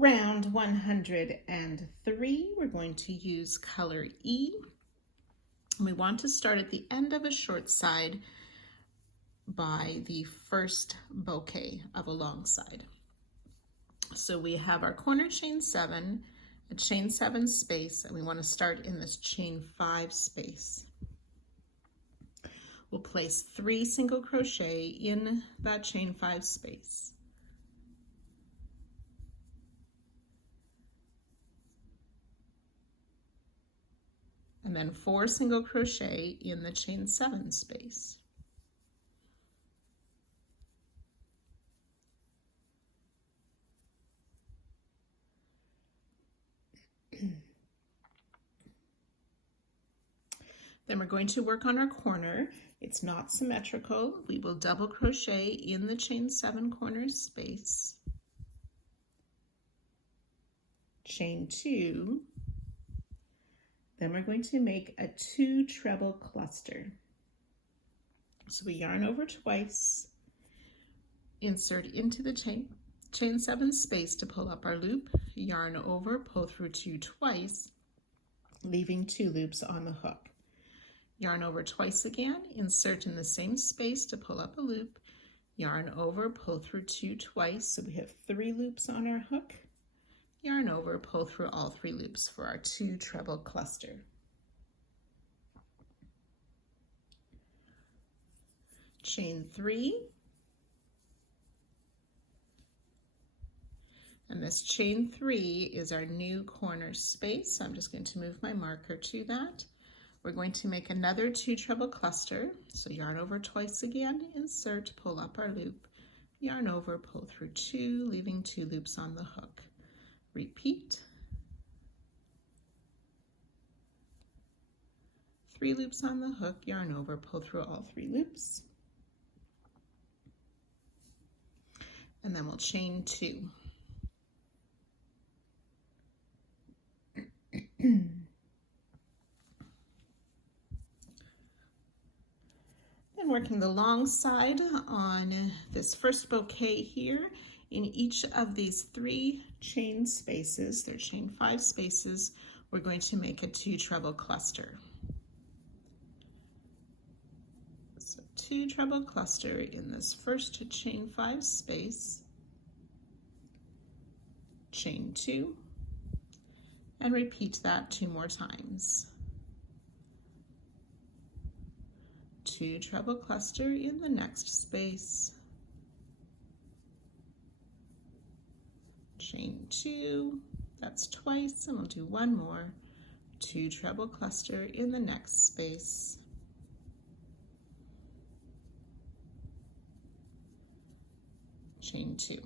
Round 103, we're going to use color E. And we want to start at the end of a short side by the first bouquet of a long side. So we have our corner chain 7, a chain 7 space, and we want to start in this chain 5 space. We'll place 3 single crochet in that chain 5 space. And then 4 single crochet in the chain 7 space. Then we're going to work on our corner. It's not symmetrical. We will double crochet in the chain 7 corners space, chain 2, then we're going to make a 2 treble cluster. So we yarn over twice, insert into the chain 7 space to pull up our loop, yarn over, pull through 2 twice, leaving 2 loops on the hook. Yarn over twice again, insert in the same space to pull up a loop, yarn over, pull through 2 twice, so we have 3 loops on our hook, yarn over, pull through all 3 loops for our 2 treble cluster. Chain 3, and this chain 3 is our new corner space. So I'm just going to move my marker to that. We're going to make another 2 treble cluster. So yarn over twice again, insert, pull up our loop, yarn over, pull through 2, leaving 2 loops on the hook. Repeat. 3 loops on the hook, yarn over, pull through all 3 loops. And then we'll chain 2. Then working the long side on this first bouquet here, in each of these 3 chain spaces, they're chain 5 spaces, we're going to make a 2 treble cluster. So 2 treble cluster in this first chain 5 space, chain 2, and repeat that 2 more times. 2 treble cluster in the next space, chain 2, that's twice, and we'll do 1 more, 2 treble cluster in the next space, chain 2.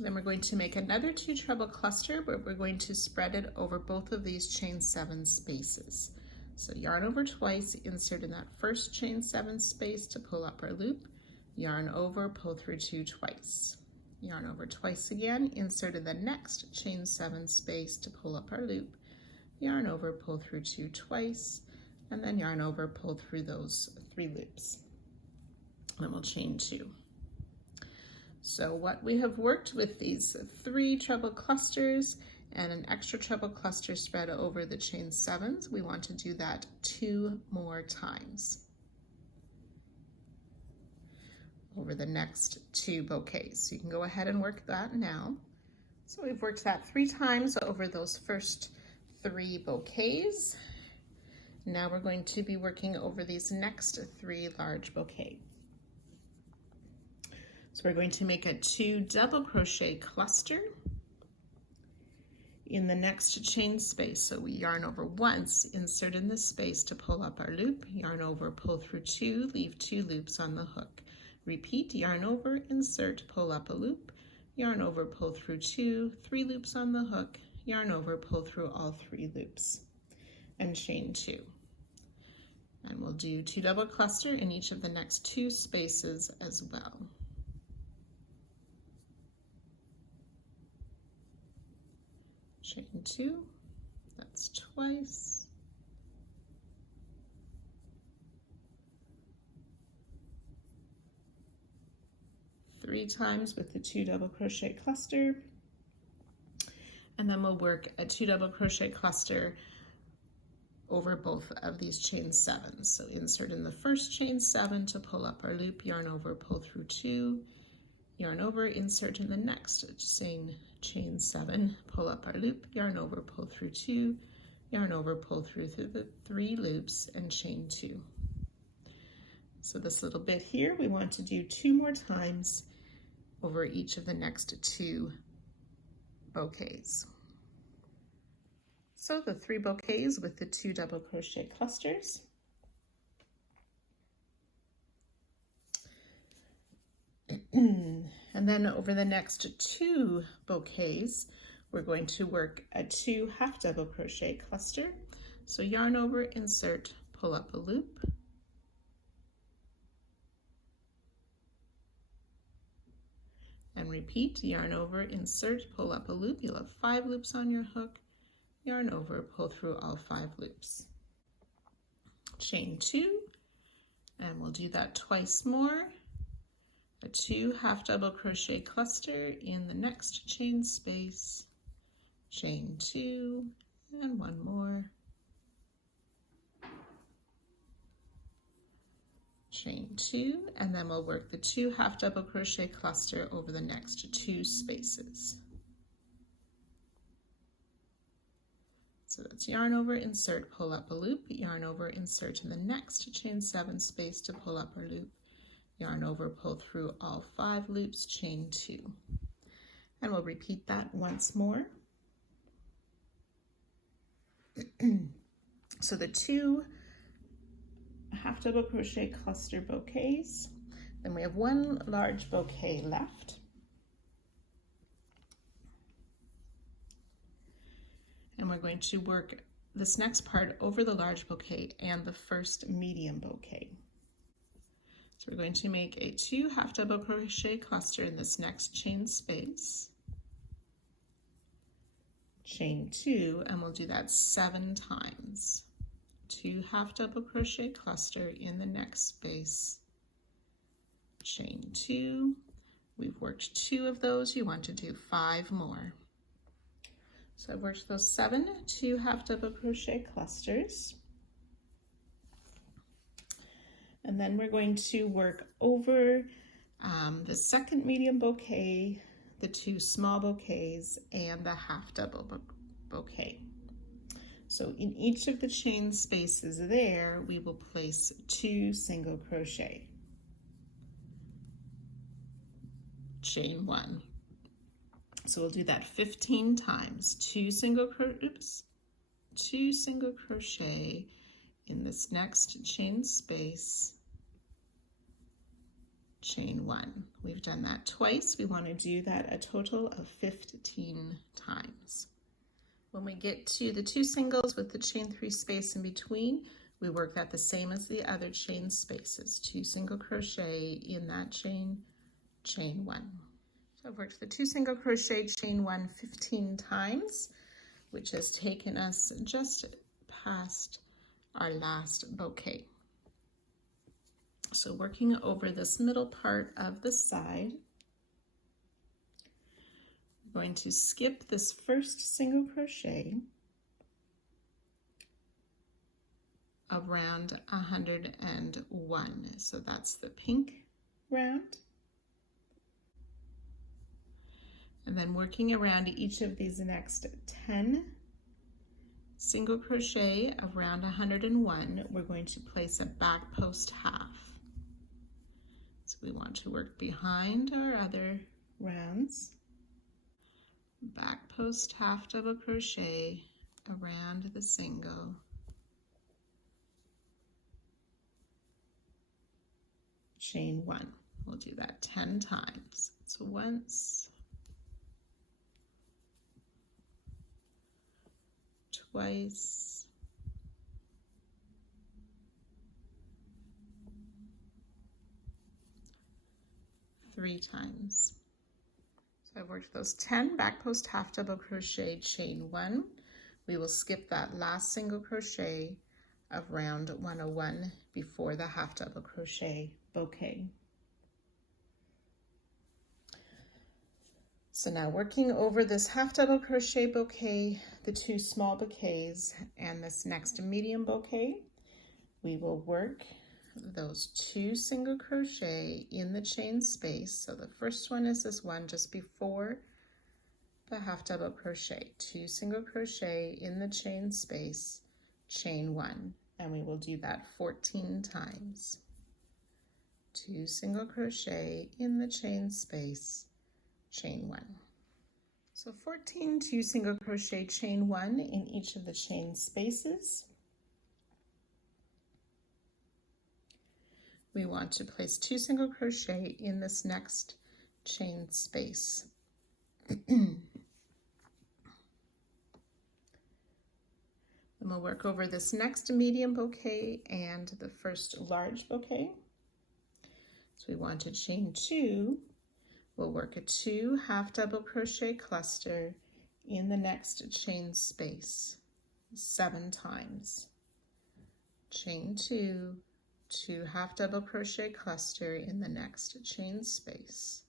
Then we're going to make another 2 treble cluster, but we're going to spread it over both of these chain 7 spaces. So yarn over twice, insert in that first chain 7 space to pull up our loop, yarn over, pull through 2 twice. Yarn over twice again, insert in the next chain 7 space to pull up our loop, yarn over, pull through 2 twice, and then yarn over, pull through those 3 loops. Then we'll chain 2. So what we have worked with these 3 treble clusters and an extra treble cluster spread over the chain 7s, we want to do that 2 more times over the next 2 bouquets. So you can go ahead and work that now. So we've worked that 3 times over those first 3 bouquets. Now we're going to be working over these next 3 large bouquets. So we're going to make a 2 double crochet cluster in the next chain space. So we yarn over once, insert in the space to pull up our loop, yarn over, pull through 2, leave 2 loops on the hook. Repeat, yarn over, insert, pull up a loop, yarn over, pull through 2, 3 loops on the hook, yarn over, pull through all 3 loops, and chain 2. And we'll do 2 double cluster in each of the next 2 spaces as well. Chain 2, that's twice. Three times with the 2 double crochet cluster, and then we'll work a 2 double crochet cluster over both of these chain 7s. So insert in the first chain 7 to pull up our loop, yarn over, pull through 2, yarn over, insert in the next chain 7, pull up our loop, yarn over, pull through 2, yarn over, pull through the 3 loops, and chain 2. So this little bit here we want to do 2 more times over each of the next 2 bouquets. So the 3 bouquets with the 2 double crochet clusters. And then over the next 2 bouquets, we're going to work a 2 half double crochet cluster. So yarn over, insert, pull up a loop, and repeat, yarn over, insert, pull up a loop. You'll have 5 loops on your hook, yarn over, pull through all 5 loops. Chain 2, and we'll do that twice more. A 2 half double crochet cluster in the next chain space, chain 2, and 1 more, chain 2, and then we'll work the 2 half double crochet cluster over the next 2 spaces. So that's yarn over, insert, pull up a loop, yarn over, insert in the next chain 7 space to pull up our loop, yarn over, pull through all 5 loops, chain 2. And we'll repeat that once more. So the 2 half double crochet cluster bouquets, then we have 1 large bouquet left. And we're going to work this next part over the large bouquet and the first medium bouquet. So we're going to make a 2 half double crochet cluster in this next chain space, chain 2, and we'll do that 7 times. 2 half double crochet cluster in the next space, chain 2. We've worked 2 of those, you want to do 5 more. So I've worked those 7 2 half double crochet clusters. And then we're going to work over the second medium bouquet, the 2 small bouquets, and the half double bouquet. So in each of the chain spaces there, we will place 2 single crochet. Chain 1. So we'll do that 15 times. 2 single crochet in this next chain space, chain 1. We've done that twice. We want to do that a total of 15 times. When we get to the 2 singles with the chain 3 space in between, we work that the same as the other chain spaces. 2 single crochet in that chain, chain 1. So I've worked the 2 single crochet, chain 1 15 times, which has taken us just past our last bouquet. So working over this middle part of the side, we're going to skip this first single crochet around 101. So that's the pink round. And then working around each of these next 10 single crochet around 101, we're going to place a back post half. So we want to work behind our other rounds, back post half double crochet around the single, chain 1. We'll do that 10 times. So once, twice, three times. So I've worked those 10 back post half double crochet, chain 1. We will skip that last single crochet of round 101 before the half double crochet bouquet. So now working over this half double crochet bouquet, the 2 small bouquets, and this next medium bouquet, we will work those 2 single crochet in the chain space. So the first one is this one just before the half double crochet, 2 single crochet in the chain space, chain 1, and we will do that 14 times. 2 single crochet in the chain space, chain 1. So 14 2 single crochet, chain 1 in each of the chain spaces. We want to place 2 single crochet in this next chain space. Then we'll work over this next medium bouquet and the first large bouquet. So we want to chain 2. We'll work a 2 half double crochet cluster in the next chain space 7 times. Chain 2, 2 half double crochet cluster in the next chain space.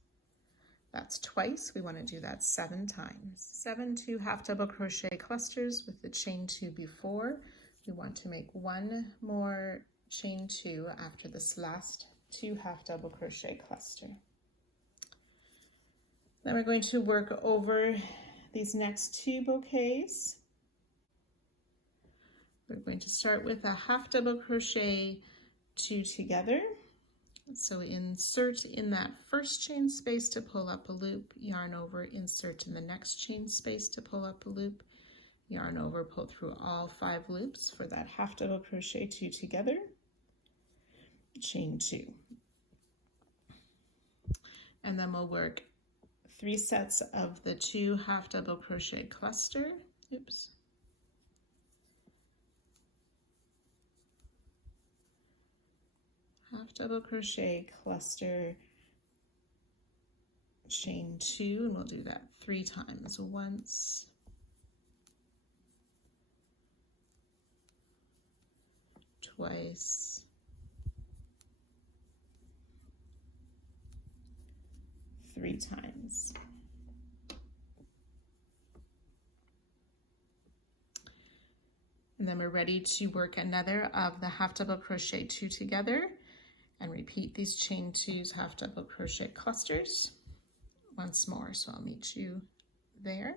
That's twice. We want to do that 7 times. 7 2 half double crochet clusters with the chain 2 before. We want to make 1 more chain 2 after this last 2 half double crochet cluster. Then we're going to work over these next 2 bouquets. We're going to start with a half double crochet 2 together. So insert in that first chain space to pull up a loop, yarn over, insert in the next chain space to pull up a loop, yarn over, pull through all 5 loops for that half double crochet 2 together, chain 2. And then we'll work 3 sets of the 2 half double crochet cluster. Oops. Half double crochet cluster, chain 2, and we'll do that 3 times. Once, twice, 3 times. And then we're ready to work another of the half double crochet 2 together and repeat these chain 2s half double crochet clusters once more. So I'll meet you there.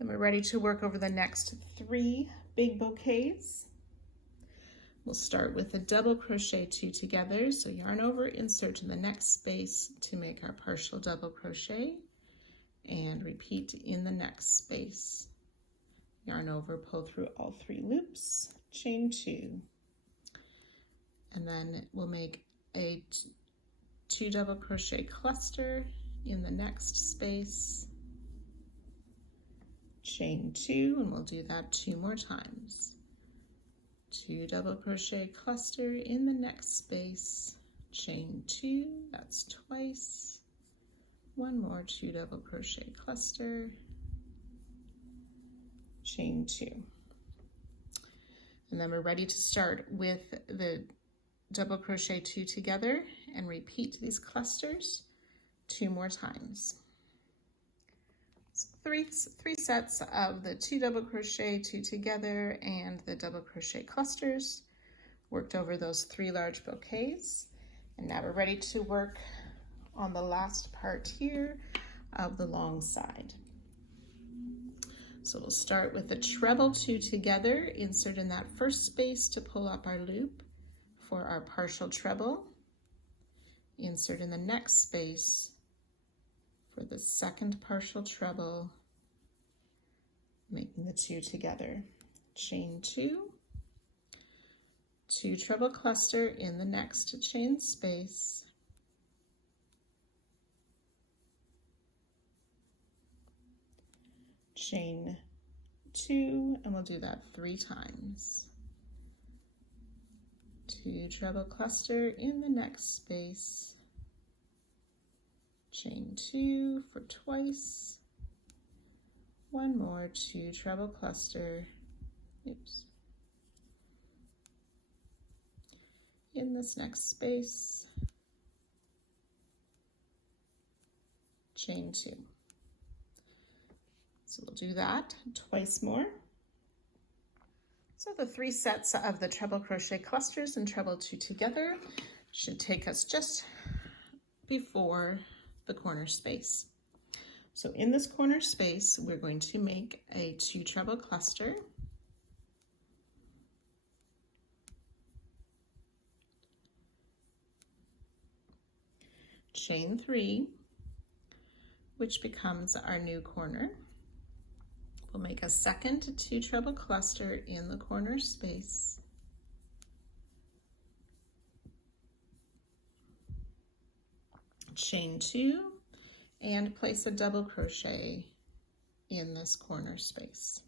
Then we're ready to work over the next 3 big bouquets. We'll start with a double crochet 2 together. So yarn over, insert in the next space to make our partial double crochet, and repeat in the next space. Yarn over, pull through all 3 loops, chain 2. And then we'll make a 2 double crochet cluster in the next space, chain 2, and we'll do that 2 more times. 2 double crochet cluster in the next space, chain 2, that's twice. 1 more 2 double crochet cluster, chain 2. And then we're ready to start with the double crochet 2 together and repeat these clusters 2 more times. So three sets of the 2 double crochet 2 together and the double crochet clusters, worked over those 3 large bouquets. And now we're ready to work on the last part here of the long side. So we'll start with the treble 2 together, insert in that first space to pull up our loop for our partial treble, insert in the next space for the second partial treble, making the 2 together, chain 2, 2 treble cluster in the next chain space, chain 2, and we'll do that 3 times. 2 treble cluster in the next space, chain 2 for twice, 1 more 2 treble cluster, oops, in this next space, chain 2. So we'll do that twice more. So the 3 sets of the treble crochet clusters and treble 2 together should take us just before the corner space. So in this corner space, we're going to make a 2 treble cluster, chain 3, which becomes our new corner. We'll make a second 2 treble cluster in the corner space. Chain 2 and place a double crochet in this corner space.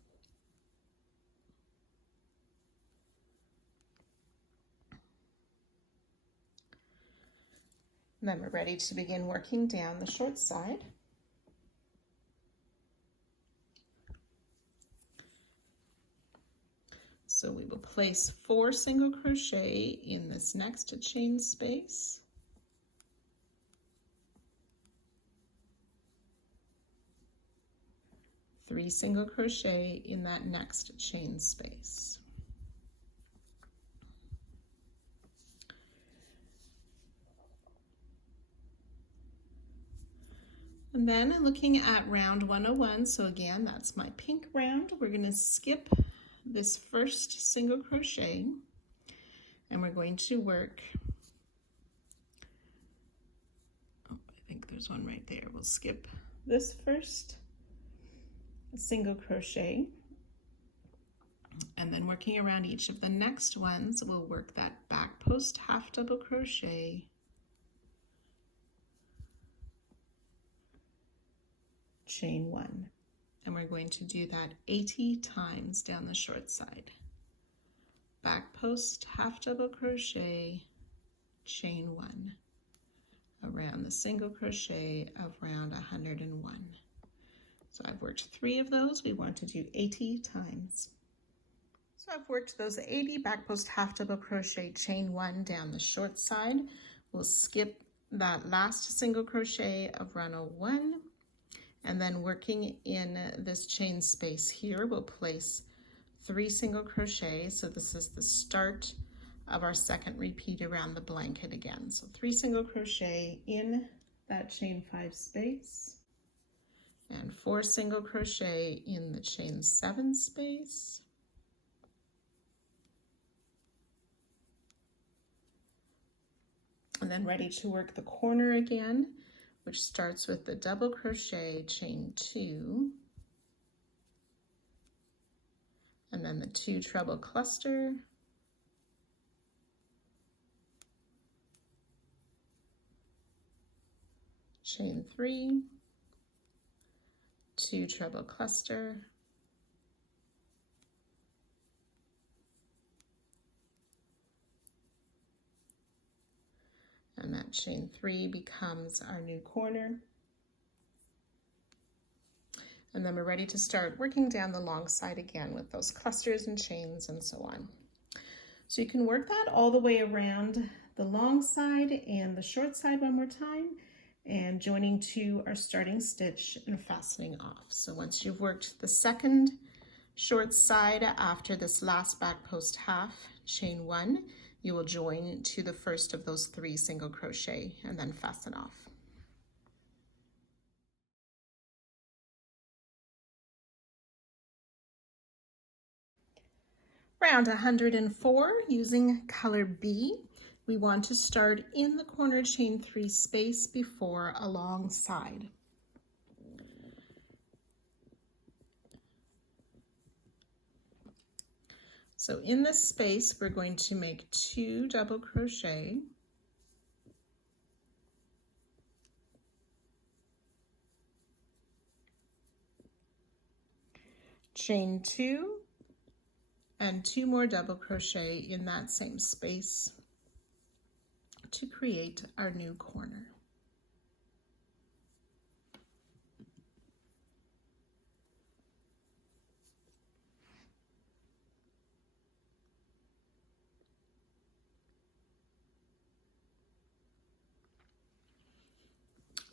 And then we're ready to begin working down the short side. So we will place 4 single crochet in this next chain space. Three single crochet in that next chain space. And then looking at round 101, so again, that's my pink round, we're going to skip this first single crochet and we're going to work, I think there's one right there. We'll skip this first single crochet and then working around each of the next ones, we'll work that back post half double crochet, chain 1, and we're going to do that 80 times down the short side. Back post half double crochet, chain 1, around the single crochet of round 101. So I've worked 3 of those. We want to do 80 times. So I've worked those 80 back post half double crochet, chain 1 down the short side. We'll skip that last single crochet of round 1. And then working in this chain space here, we'll place 3 single crochet. So this is the start of our second repeat around the blanket again. So 3 single crochet in that chain 5 space and 4 single crochet in the chain 7 space. And then ready to work the corner again, which starts with the double crochet, chain 2, and then the 2 treble cluster, chain 3, 2 treble cluster, and that chain 3 becomes our new corner. And then we're ready to start working down the long side again with those clusters and chains and so on. So you can work that all the way around the long side and the short side one more time, and joining to our starting stitch and fastening off. So once you've worked the second short side after this last back post half, chain 1, you will join to the first of those 3 single crochet and then fasten off. Round 104, using color B, we want to start in the corner chain 3 space before a long side. So in this space, we're going to make 2 double crochet, chain 2, and 2 more double crochet in that same space to create our new corner.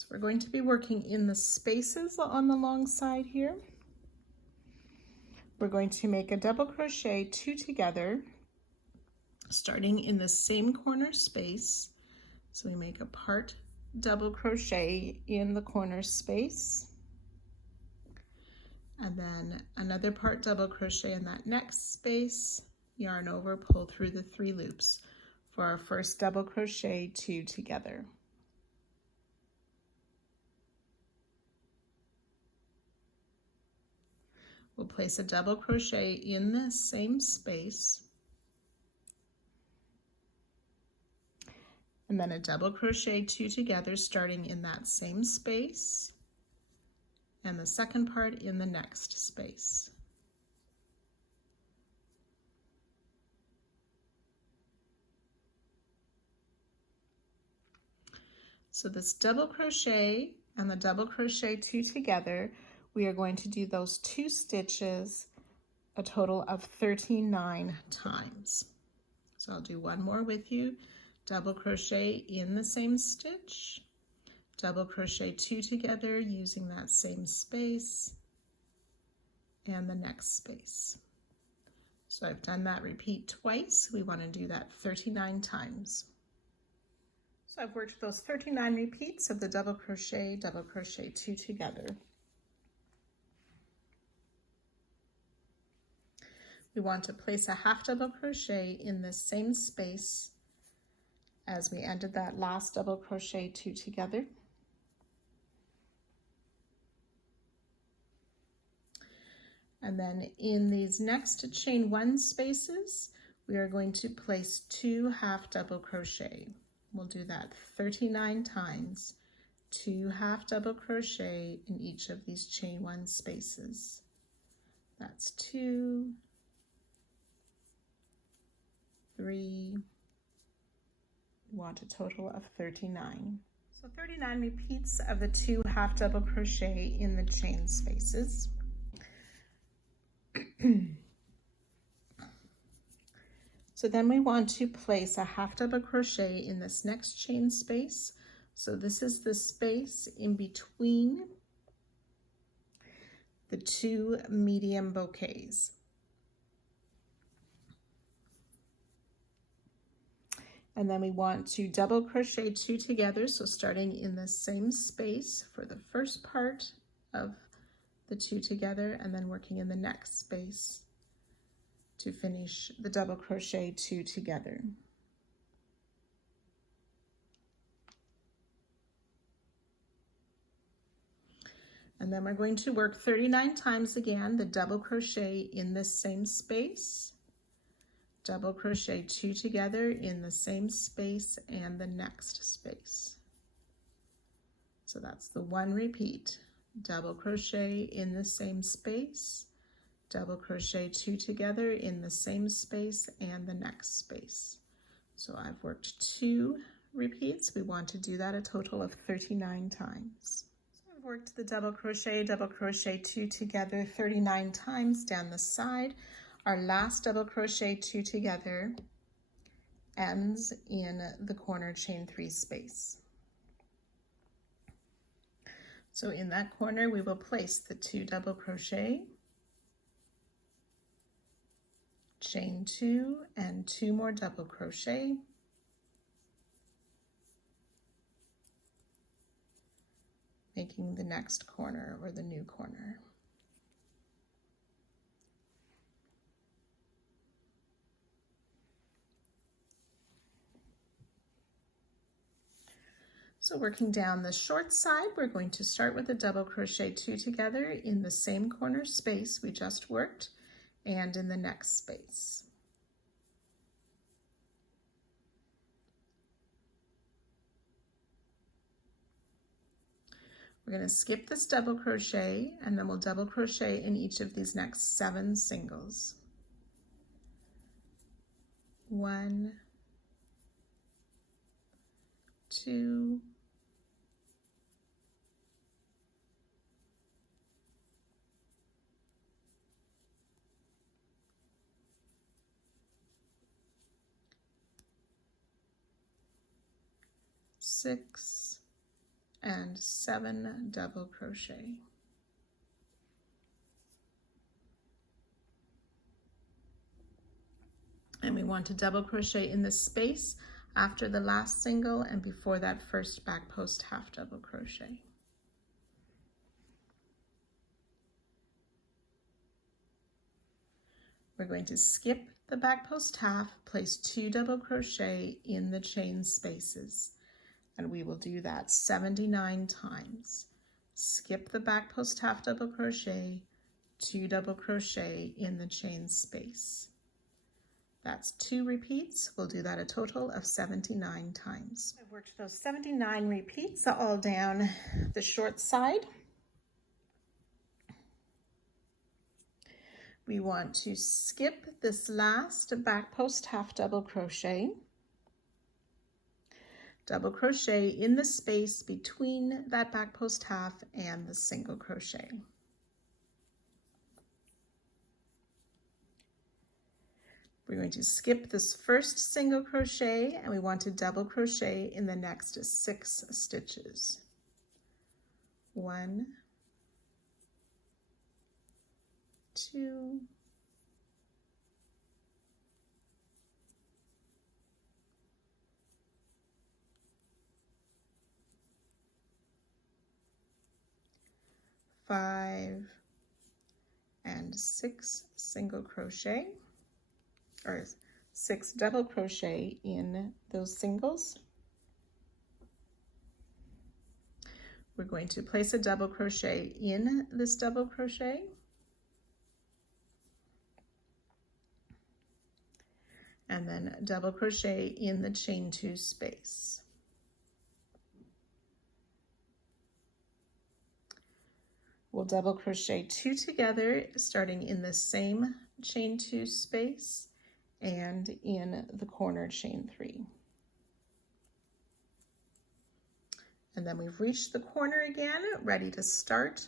We're going to be working in the spaces on the long side here. We're going to make a double crochet 2 together, starting in the same corner space. So we make a part double crochet in the corner space, and then another part double crochet in that next space, yarn over, pull through the 3 loops for our first double crochet 2 together. We'll place a double crochet in the same space, and then a double crochet 2 together starting in that same space, and the second part in the next space. So this double crochet and the double crochet 2 together, we are going to do those 2 stitches a total of 39 times. So I'll do one more with you. Double crochet in the same stitch, double crochet 2 together using that same space, and the next space. So I've done that repeat twice. We want to do that 39 times. So I've worked those 39 repeats of the double crochet 2 together. We want to place a half double crochet in the same space as we ended that last double crochet 2 together. And then in these next chain 1 spaces, we are going to place 2 half double crochet. We'll do that 39 times, 2 half double crochet in each of these chain 1 spaces. That's 2, 3, we want a total of 39. So 39 repeats of the 2 half double crochet in the chain spaces. So then we want to place a half double crochet in this next chain space. So this is the space in between the 2 medium bouquets. And then we want to double crochet 2 together, so starting in the same space for the first part of the 2 together, and then working in the next space to finish the double crochet 2 together. And then we're going to work 39 times again the double crochet in this same space, double crochet 2 together in the same space and the next space. So that's the 1 repeat, double crochet in the same space, double crochet 2 together in the same space and the next space. So I've worked 2 repeats. We want to do that a total of 39 times. So I've worked the double crochet 2 together 39 times down the side. Our last double crochet 2 together ends in the corner chain 3 space. So in that corner we will place the 2 double crochet, chain 2 and 2 more double crochet, making the next corner or the new corner. So working down the short side, we're going to start with a double crochet 2 together in the same corner space we just worked and in the next space. We're going to skip this double crochet and then we'll double crochet in each of these next 7 singles. 1, 2, 6 and 7 double crochet. And we want to double crochet in the space after the last single and before that first back post half double crochet. We're going to skip the back post half, place 2 double crochet in the chain spaces, and we will do that 79 times. Skip the back post half double crochet, 2 double crochet in the chain space. That's 2 repeats. We'll do that a total of 79 times. I've worked those 79 repeats all down the short side. We want to skip this last back post half double crochet. Double crochet in the space between that back post half and the single crochet. We're going to skip this first single crochet and we want to double crochet in the next 6 stitches. 1, 2, 5 and 6 single crochet, or 6 double crochet in those singles. We're going to place a double crochet in this double crochet. And then double crochet in the chain 2 space. We'll double crochet 2 together, starting in the same chain 2 space and in the corner chain 3. And then we've reached the corner again, ready to start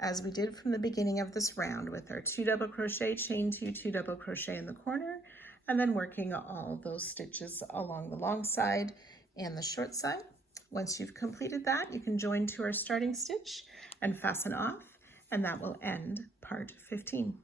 as we did from the beginning of this round with our 2 double crochet, chain 2, 2 double crochet in the corner, and then working all those stitches along the long side and the short side. Once you've completed that, you can join to our starting stitch and fasten off, and that will end part 15.